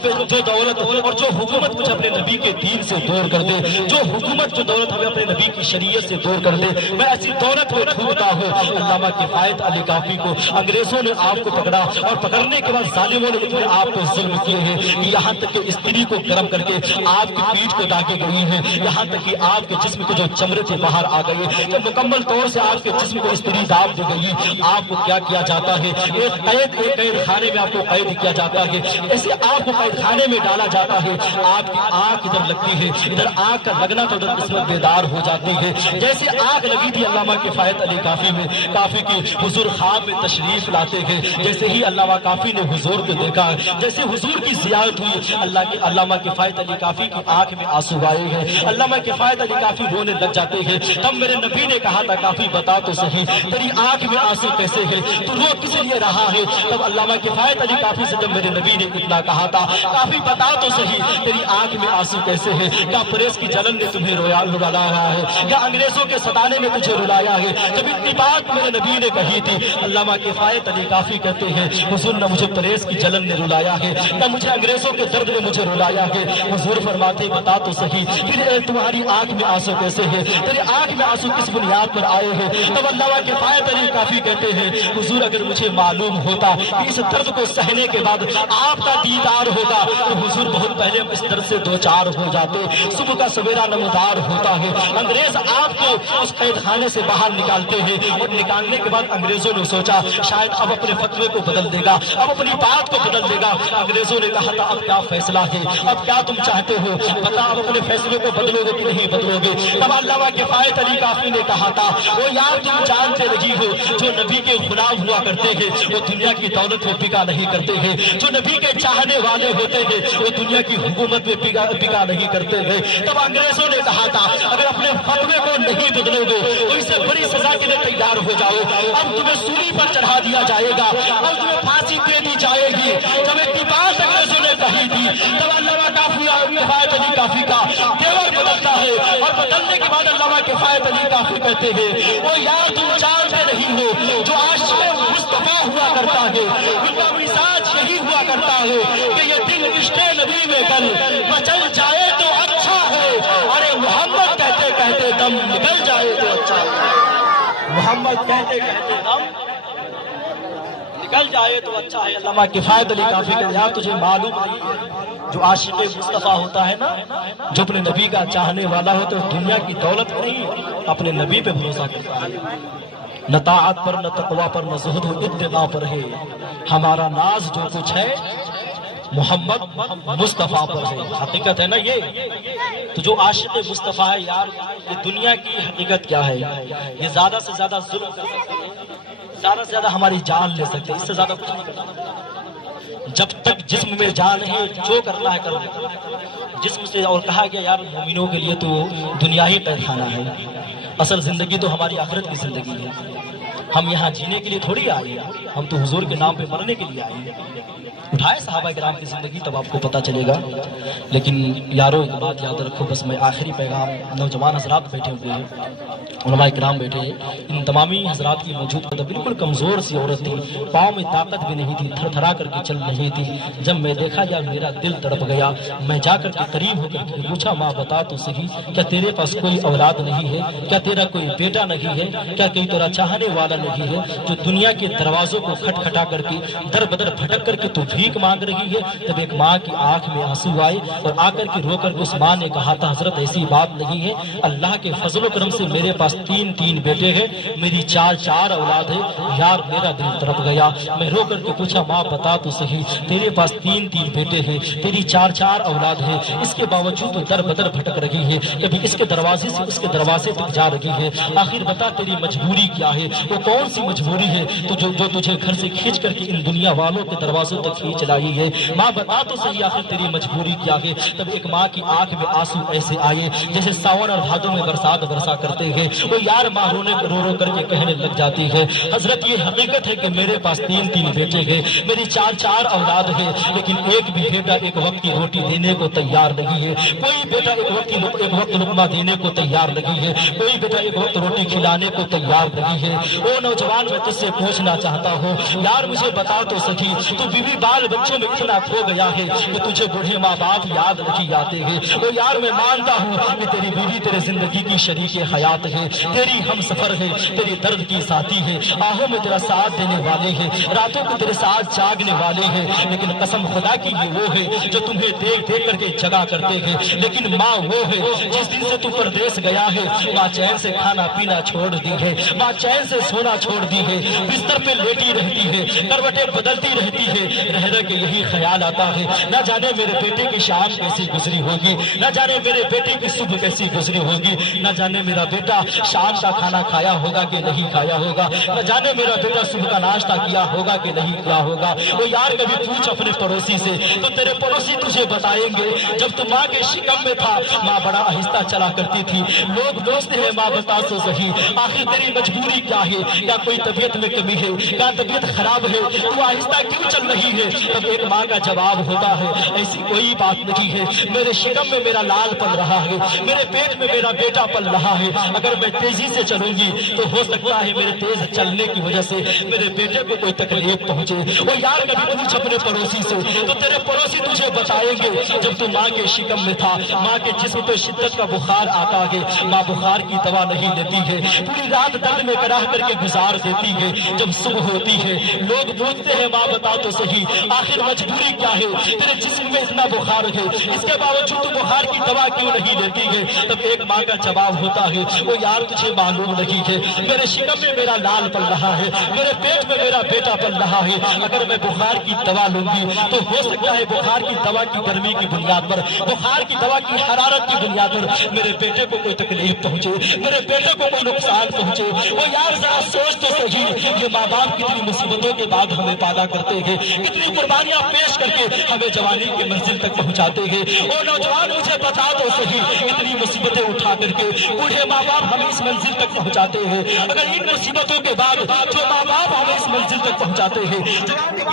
دولت اور جو حکومت مجھے اپنے نبی کے دین سے دور کر دے، جو حکومت جو دولت ہمیں اپنے نبی کی شریعت سے دور کر دے، میں ایسی دولت میں تھوکتا ہوں۔ علامہ کفایت علی کافی کو انگریزوں نے آپ کو پکڑا، اور پکڑنے کے بعد ظالموں نے اتنے آپ کو ظلم کیے ہیں، یہاں تک کہ استری کو گرم کر کے آپ کی پیٹھ کو داغے گئی ہیں، یہاں تک کہ آپ کے جسم کے جو چمڑے تھے باہر آ گئے، جب مکمل طور سے آپ کے جسم کو استری داغ دی گئی، آپ کو کیا کیا جاتا ہے، ایک قید خانے میں آپ کو قید کیا جاتا ہے، ایسے آپ کو قید خانے میں ڈالا جاتا ہے، آپ کی آنکھ ادھر لگتی ہے، ادھر آنکھ کا لگنا تو ادھر قسمت بیدار ہو جاتی ہے، جیسے آنکھ لگی تھی علامہ کفایت علی کافی میں، کافی کی حضور خواب میں تشریف لاتے ہیں، جیسے ہی علامہ کافی نے حضور کو دیکھا، جیسے حضور کی زیارت ہوئی، علامہ کفایت علی کافی کی آنکھ میں آنسو آئے ہیں، علامہ کفایت علی کافی رونے لگ جاتے ہیں۔ تب میرے نبی نے کہا تھا کافی بتا تو صحیح تیری آنکھ میں آنسو کیسے ہے، تو رو کس لیے رہا ہے؟ تب علامہ کفایت علی کافی سے جب میرے نبی نے اتنا کہا تھا کافی بتا تو صحیح تیری آنکھ میں آنسو کیسے ہے، کیا پریس کی جلن نے تمہیں رلا رہا ہے، یا انگریزوں کے ستانے نے تجھے رلایا ہے؟ جب اتنی بات میرے نبی نے کہی تھی، علامہ کفایت علی کافی کہتے ہیں حضور نہ مجھے پریس کی جلن نے رلایا ہے، نہ مجھے انگریزوں کے درد نے مجھے رلایا ہے۔ حضور فرماتے بتا تو صحیح پھر تمہاری آنکھ میں آنسو کیسے ہے، تیری آنکھ میں آنسو کس بنیاد پر آئے ہیں؟ تب علامہ کفایت علی کافی کہتے ہیں حضور اگر مجھے معلوم ہوتا کہ اس درد کو سہنے کے بعد آپ کا دیدار ہوگا تو حضور بہت پہلے اس درد سے دو چار ہو جاتے، صبح کا سویرا نمودار ہوتا ہے، انگریز آپ کو اس قید خانے سے باہر نکالتے ہیں، اور نکالنے کے بعد انگریزوں نے سوچا شاید اب اپنے فتوے کو بدل دے گا، اب اپنی بات کو بدل دے گا۔ انگریزوں نے کہا تھا اب کیا فیصلہ ہے، اب کیا تم چاہتے ہو، بتا اب اپنے فیصلے کو بدلو گے کہ نہیں بدلو گے؟ تب علامہ کفایت علی کافی نے کہا تھا وہ یار تم جانتے نہیں ہو جو نبی کے غلام ہوا کرتے ہیں وہ دنیا کی دولت میں بکا نہیں کرتے ہیں، جو نبی کے چاہنے والے ہوتے ہیں وہ دنیا کی حکومت میں بکا نہیں کرتے ہیں۔ تب انگریزوں نے کہا تھا اگر اپنے فتوے کو نہیں بدلو گے تو اس سے بڑی سزا کے لیے تیار ہو جاؤ، اب تمہیں سولی پر چڑھا دیا جائے گا، اب تمہیں پھانسی دے دی جائے گی۔ جب اتنی بات انگریزوں نے کہی تھی تب علامہ کفایت علی کافی کا تیور بدلتا ہے، اور بدلنے کے بعد علامہ کفایت علی کافی کہتے ہیں وہ یار تم جانتے نہیں ہو جو عاشق مصطفیٰ ہوا کرتا ہے ان کا مزاج یہی ہوا کرتا ہے کہ یہ دل عشق نبی میں گل مچل جائے تو اچھا ہے، ارے محمد کہتے کہتے دم نکل جائے تو اچھا ہے، محمد کہتے کہتے دم نکل جائے تو اچھا ہے۔ علامہ کفایت علی کافی کا یار تجھے معلوم نہیں جو عاشق مصطفیٰ ہوتا ہے نا، جو اپنے نبی کا چاہنے والا ہوتا ہے دنیا کی دولت نہیں اپنے نبی پہ بھروسہ کرتا ہے، نہ طاعت پر نہ تقوی پر نہ زہد و اتقاء پر ہے، ہمارا ناز جو کچھ ہے محمد مصطفیٰ پر ہے۔ حقیقت ہے نا یہ، تو جو عاشق مصطفیٰ ہے یار یہ دنیا کی حقیقت کیا ہے، یہ زیادہ سے زیادہ ظلم کر سکتے ہیں، زیادہ سے زیادہ ہماری جان لے سکتے ہیں، اس سے زیادہ کچھ نہیں کرنا۔ جب تک جسم میں جان ہے جو کرنا ہے کرو جسم سے، اور کہا گیا یار مومنوں کے لیے تو دنیا ہی قید خانہ ہے، اصل زندگی تو ہماری آخرت کی زندگی ہے، ہم یہاں جینے کے لیے تھوڑی آئے ہیں، ہم تو حضور کے نام پہ مرنے کے لیے آئے ہیں۔ اٹھائے صحابہ کرام کی زندگی تب آپ کو پتہ چلے گا۔ لیکن یارو ایک بات یاد رکھو، بس میں آخری پیغام، نوجوان حضرات بیٹھے ہوئے ہیں، علماء کرام بیٹھے ہیں، ان تمامی حضرات کی موجودگی بالکل کمزور سی عورت تھی، پاؤں میں طاقت بھی نہیں تھی، تھر تھرا کر کے چل رہی تھی۔ جب میں دیکھا یا میرا دل تڑپ گیا، میں جا کر کے قریب ہو کر کے پوچھا ماں بتا تو صحیح کیا تیرے پاس کوئی اولاد نہیں ہے، کیا تیرا کوئی بیٹا نہیں ہے، کیا کوئی تیرا چاہنے والا نہیں ہے جو دنیا کے دروازوں کو کھٹکھٹا کر کے در بدر بھٹک کر کے تو بھیک مانگ رہی ہے؟ تب ایک ماں کی آنکھ میں آنسو آئے اور آ کر کے رو کر اس ماں نے کہا تھا حضرت ایسی بات نہیں ہے، اللہ کے فضل و کرم سے میرے پاس تین بیٹے ہیں، میری چار اولاد ہے۔ یار میرا دل تڑپ گیا، میں رو کر کے پوچھا ماں بتا تو صحیح تیرے پاس تین بیٹے ہیں، تیری چار اولاد ہے، اس کے باوجود تو در بدر بھٹک رہی ہے، کبھی اس کے دروازے سے اس کے دروازے تک جا رہی ہے، آخر بتا تیری مجبوری کیا ہے، وہ کون سی مجبوری ہے تو جو تجھے گھر سے کھینچ کر کے ان دنیا والوں کے دروازوں تک کھینچ لائی ہے، ماں بتا تو صحیح آخر تیری مجبوری کیا ہے۔ تب ایک ماں کی آنکھ میں آنسو ایسے آئے جیسے ساون اور بھادوں میں برسا کرتے ہیں، وہ یار ماں رو کر کے کہنے لگ جاتی ہے حضرت یہ حقیقت ہے کہ میرے پاس تین بیٹے ہیں، میری چار اولاد ہے، لیکن ایک بھی بیٹا ایک وقت کی روٹی دینے کو تیار نہیں ہے، کوئی بیٹا ایک وقت لقمہ دینے کو تیار نہیں ہے، کوئی بیٹا ایک وقت روٹی کھلانے کو تیار نہیں ہے۔ وہ نوجوان میں تجھ سے پوچھنا چاہتا ہوں یار مجھے بتا تو صحیح تو بیوی بال بچوں میں اتنا کھو گیا ہے کہ تجھے بوڑھے ماں باپ یاد نہیں آتے ہیں؟ وہ یار میں مانتا ہوں کہ تیری بیوی تیرے زندگی کی شریک حیات ہے، تیری ہم سفر ہے، تیری درد کی ساتھی ہے، آہوں میں تیرا ساتھ دینے والے ہیں، راتوں کو تیرے ساتھ جاگنے والے ہیں، لیکن قسم خدا کی یہ وہ ہے جو تمہیں دیکھ کر کے جگا کرتے ہیں، لیکن ماں وہ ہے جس دن سے تو پردیس گیا ہے ماں چین سے کھانا پینا چھوڑ دی ہے، ماں چین سے سونا چھوڑ دی ہے، بستر پہ لیٹی رہتی ہے، کروٹیں بدلتی رہتی ہے، رہ کے یہی خیال آتا ہے نہ جانے میرے بیٹے کی شام کیسی گزری ہوگی، نہ جانے میرے بیٹے کی صبح کیسی گزری ہوگی، نہ جانے میرا بیٹا شام کا کھانا کھایا ہوگا کہ نہیں کھایا ہوگا، نہ جانے میرا بیٹا صبح کا ناشتہ کیا ہوگا کہ نہیں کیا ہوگا۔ وہ یار کبھی پوچھ اپنے پڑوسی سے تو تیرے پڑوسی تجھے بتائیں گے جب تو ماں کے شکم میں تھا ماں بڑا آہستہ چلا کرتی تھی، لوگ پوچھتے ہیں ماں بتا تو صحیح آخر تیری مجبوری کیا ہے، کیا کوئی طبیعت میں کمی ہے، کیا طبیعت خراب ہے، تو آہستہ کیوں چل رہی ہے؟ تب ایک ماں کا جواب ہوتا ہے ایسی کوئی بات نہیں ہے، میرے شکم میں میرا لال پل رہا ہے، میرے پیٹ میں میرا بیٹا پل رہا ہے، اگر میں تیزی سے چلوں گی تو ہو سکتا ہے میرے تیز چلنے کی وجہ سے میرے بیٹے کو کوئی تکلیف پہنچے۔ وہ یار کبھی پوچھ اپنے پڑوسی سے تو تیرے پڑوسی تجھے بتائیں گے جب تو ماں کے شکم میں تھا ماں کے جسم پہ شدت کا بخار آتا ہے، ماں بخار کی دوا نہیں لیتی ہے، پوری رات درد میں کراہ کر کے گزار دیتی ہے، جب صبح ہوتی ہے لوگ پوچھتے ہیں ماں بتا تو صحیح آخر مجبوری کیا ہے؟ تیرے جسم میں اتنا بخار ہے، اس کے باوجود تو بخار کی دوا کیوں نہیں لیتی ہے؟ تب ایک ماں کا جواب ہوتا ہے، وہ یار تجھے معلوم نہیں ہے، میرے شکم میں میرا لال پل رہا ہے، میرے پیٹ میں میرا بیٹا پل رہا ہے، اگر میں بخار کی دوا لوں گی تو ہو سکتا ہے بخار کی دوا کی گرمی کی بنیاد پر، بخار کی دوا کی حرارت کی بنیاد پر میرے بیٹے کو کوئی تکلیف پہنچے، میرے بیٹے کو کوئی نقصان پہنچے۔ وہ یار ذرا سوچ تو صحیح، یہ ماں باپ کتنی مصیبتوں کے بعد ہمیں پیدا کرتے ہیں، کتنی قربانیاں پیش کر کے ہمیں جوانی کی منزل تک پہنچاتے ہیں۔ اور نوجوان مجھے بتا دو صحیح، اتنی مصیبتیں اٹھا کر کے بوڑھے ماں باپ ہمیں اس منزل تک پہنچاتے ہیں، اگر ان مصیبتوں کے بعد جو ماں باپ ہمیں اس منزل تک پہنچاتے ہیں،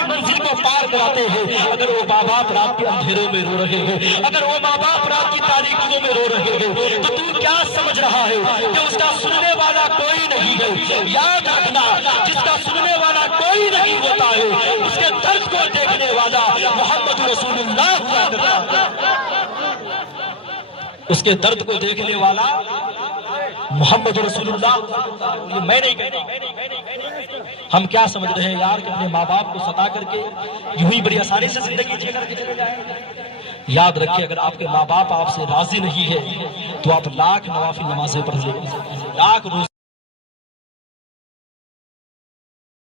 منزل کو پار کراتے ہیں، اگر وہ ماں باپ رات کے اندھیروں میں رو رہے ہیں، اگر وہ ماں باپ رات کی تاریکیوں میں رو رہے ہیں، تو تو کیا سمجھ رہا ہے کہ اس کا سننے والا کوئی نہیں ہے؟ یاد رکھنا، جس کا سننے والا کوئی نہیں ہوتا ہے، اس کے درد کو دیکھنے والا محمد رسول اللہ ہوا کرتا ہے۔ اس کے درد کو دیکھنے والا محمد رسول اللہ، یہ میں نہیں کہتا۔ ہم کیا سمجھ رہے ہیں یار کہ اپنے ماں باپ کو ستا کر کے یوں ہی بڑی آسانی سے زندگی جی کر کے چلے جائیں؟ یاد رکھیے، اگر آپ کے ماں باپ آپ سے راضی نہیں ہے تو آپ لاکھ نوافل نمازیں پڑھ لیں، لاکھ روز۔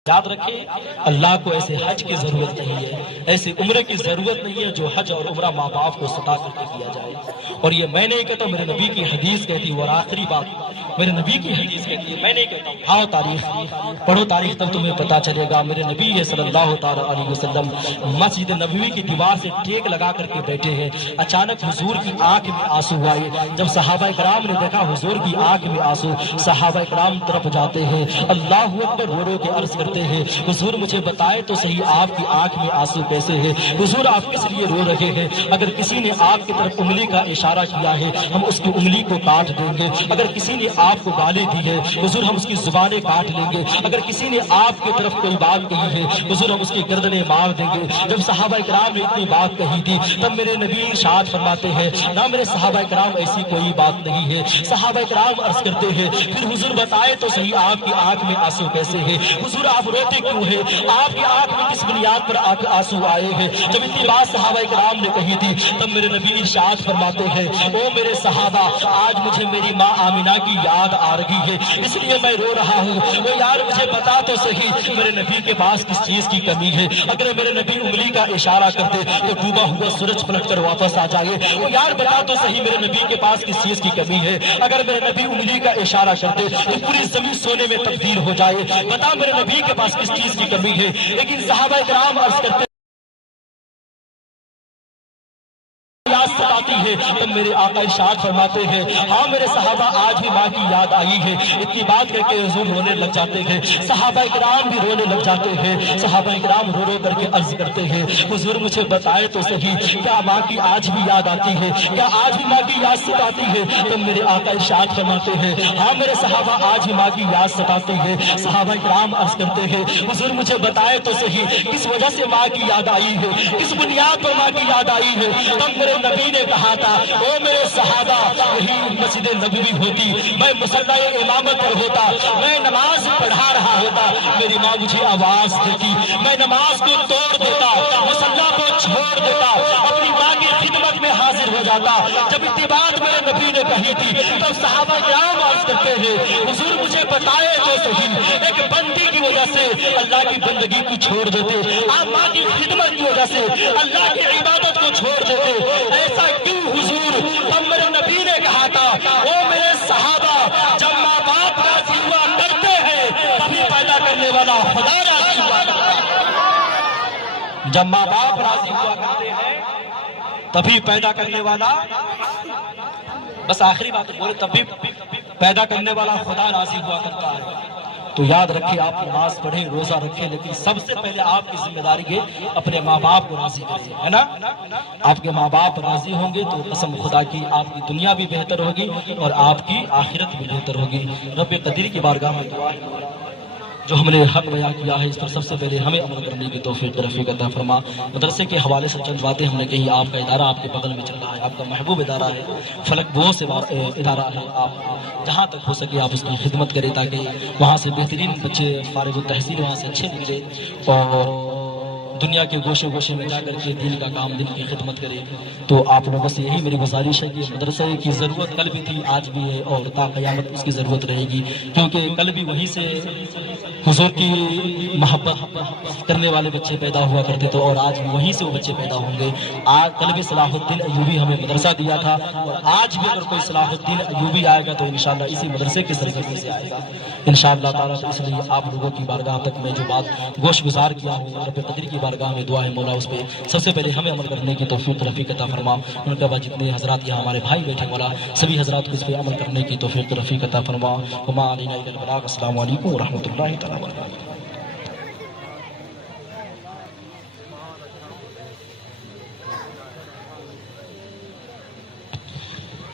یاد رکھیں، اللہ کو ایسے حج کی ضرورت نہیں ہے، ایسے عمرے کی ضرورت نہیں ہے جو حج اور عمرہ ماں باپ کو ستا کر کے کیا جائے۔ اور یہ میں نہیں کہتا، میرے نبی کی حدیث کہتی ہے، اور آخری بات میرے نبی کی حدیث کہتی ہے، میں نہیں کہتا ہوں۔ آؤ تاریخ پڑھو، تاریخ تب تمہیں پتا چلے گا۔ میرے نبی صلی اللہ تعالی علیہ وسلم مسجد نبوی کی دیوار سے ٹیک لگا کر کے بیٹھے ہیں، اچانک حضور کی آنکھ میں آنسو آئے۔ جب صحابہ کرام نے دیکھا حضور کی آنکھ میں آنسو، صحابہ کرام طرف جاتے ہیں، اللہ اکبر رو رو کے عرض کرتے ہیں، حضور مجھے بتائے تو صحیح آپ کی آنکھ میں آنسو کیسے ہے؟ حضور آپ کس لیے رو رہے ہیں؟ اگر کسی نے آپ کی طرف انگلی کا اشارہ کیا ہے ہم اس کی انگلی کو کاٹ دیں گے، اگر کسی نے آپ کو گالی دی ہے حضور ہم اس کی زبانیں کاٹ لیں گے، اگر کسی نے آپ کی طرف کوئی بات کہی ہے حضور ہم اس کی گردنیں مار دیں گے۔ جب صحابہ کرام نے اتنی بات کہی تھی تب میرے نبی ارشاد فرماتے ہیں، نہ میرے صحابہ کرام ایسی کوئی بات نہیں ہے۔ صحابہ کرام عرض کرتے ہیں، پھر حضور بتائے تو صحیح آپ کی آنکھ میں آنسو کیسے ہے؟ حضور آپ روتے کیوں ہے؟ آپ کی آنکھ میں کس بنیاد پر آنسو آئے ہیں؟ جب اتنی بات صحابہ کرام نے کہی تھی تب میرے نبی ارشاد فرماتے ہیں، او میرے صحابہ آج مجھے میری ماں آمینہ کی یاد آ رہی ہے اس لیے میں رو رہا ہوں۔ وہ یار مجھے بتا تو صحیح میرے نبی کے پاس کس چیز کی کمی ہے؟ اگر میرے نبی انگلی کا اشارہ کرتے تو ڈوبا ہوا سورج پلٹ کر واپس آ جائے۔ وہ یار بتا تو صحیح میرے نبی کے پاس کس چیز کی کمی ہے؟ اگر میرے نبی انگلی کا اشارہ کرتے تو پوری زمین سونے میں تبدیل ہو جائے۔ بتا میرے نبی کے پاس کس چیز کی کمی ہے؟ لیکن صحابہ کرام عرض کرتے آتی ہے تب میرے آقا ارشاد فرماتے ہیں، ہاں میرے صحابہ آج بھی ماں کی یاد آئی ہے۔ اتنی بات کر کے حضور رونے لگ جاتے ہیں، صحابہ کرام بھی رونے لگ جاتے ہیں۔ صحابہ کرام رو رو کر کے عرض کرتے ہیں، حضور مجھے بتائے تو صحیح کیا ماں کی آج بھی یاد آتی ہے؟ کیا آج بھی ماں کی یاد ستاتی ہے؟ تب میرے آقا ارشاد فرماتے ہیں، ہاں میرے صحابہ آج بھی ماں کی یاد ستاتی ہے۔ صحابہ کرام عرض کرتے ہیں، حضور مجھے بتائے تو صحیح کس وجہ سے ماں کی یاد آئی ہے؟ کس بنیاد پر ماں کی یاد آئی ہے؟ تب میرے نبی نے کہا تھا، او میرے صحابہ یہی مسجد نبوی ہوتی، میں مصلی امامت پر ہوتا، میں نماز پڑھا رہا ہوتا، میری ماں مجھے آواز دیتی، میں نماز کو توڑ دیتا، مصلی کو چھوڑ دیتا، اپنی ماں کی خدمت میں حاضر ہو جاتا۔ جب اتنی بات میرے نبی نے کہی تھی تو صحابہ کرام عرض کرتے ہیں، حضور مجھے بتائے تو صحیح ایک بندی کی وجہ سے اللہ کی بندگی کو چھوڑ دیتے، آپ ماں کی خدمت کی وجہ سے اللہ کی عبادت کو چھوڑ دیتے، ایسا کیوں حضور؟ تب میرے نبی نے کہا تھا، او میرے صحابہ جب ماں باپ راضی ہوا کرتے ہیں تبھی پیدا کرنے والا خدا راضی ہوا کرتا ہے۔ جب ماں باپ راضی ہوا کرتے ہیں تبھی پیدا کرنے والا، بس آخری بات بولے، تبھی پیدا کرنے والا خدا راضی ہوا کرتا ہے۔ تو یاد رکھیں، آپ نماز پڑھیں، روزہ رکھیں، لیکن سب سے پہلے آپ کی ذمہ داری ہے اپنے ماں باپ کو راضی کریں، ہے نا؟ آپ کے ماں باپ راضی ہوں گے تو قسم خدا کی آپ کی دنیا بھی بہتر ہوگی اور آپ کی آخرت بھی بہتر ہوگی۔ رب قدیر کی بارگاہ میں دعا ہے، جو ہم نے حق بیان کیا ہے اس پر سب سے پہلے ہمیں عمل کرنے کی توفیق رفیق عطا فرما۔ مدرسے کے حوالے سے چند باتیں ہم نے کہی، آپ کا ادارہ آپ کے بغل میں چل رہا ہے، آپ کا محبوب ادارہ ہے، فلک بو سے ادارہ ہے، آپ جہاں تک ہو سکے آپ اس کی خدمت کریں تاکہ وہاں سے بہترین بچے فارغ التحصیل وہاں سے اچھے نکلے اور دنیا کے گوشے گوشے میں جا کر کے دین کا کام، دین کی خدمت کرے۔ تو آپ لوگوں سے یہی میری گزارش ہے کہ مدرسے کی ضرورت کل بھی تھی، آج بھی ہے، اور تا قیامت اس کی ضرورت رہے گی، کیونکہ کل بھی وہیں سے حضور کی محبت کرنے والے بچے پیدا ہوا کرتے تھے، اور آج بھی وہیں سے وہ بچے پیدا ہوں گے۔ آج کل بھی صلاح الدین ایوبی ہمیں مدرسہ دیا تھا، اور آج بھی اگر کوئی صلاح الدین ایوبی آئے گا تو انشاءاللہ اسی مدرسے کے سرزمین سے آئے گا انشاءاللہ تعالیٰ۔ تو اس لیے آپ لوگوں کی بارگاہ تک میں جو بات گوش گزار کیا ہوں، رب قدر کی بارگاہ میں دعا ہے مولا اس پہ سب سے پہلے ہمیں عمل کرنے کی توفیق رفیق عطا فرما۔ ان کے بعد جتنے حضرات یہاں ہمارے بھائی بیٹھے مولا، سبھی حضرات کو اس پہ عمل کرنے کی توفیق رفیق عطا فرما۔ وما علینا الا البلاغ۔ السلام علیکم ورحمۃ اللہ تعالیٰ وبرکاتہ۔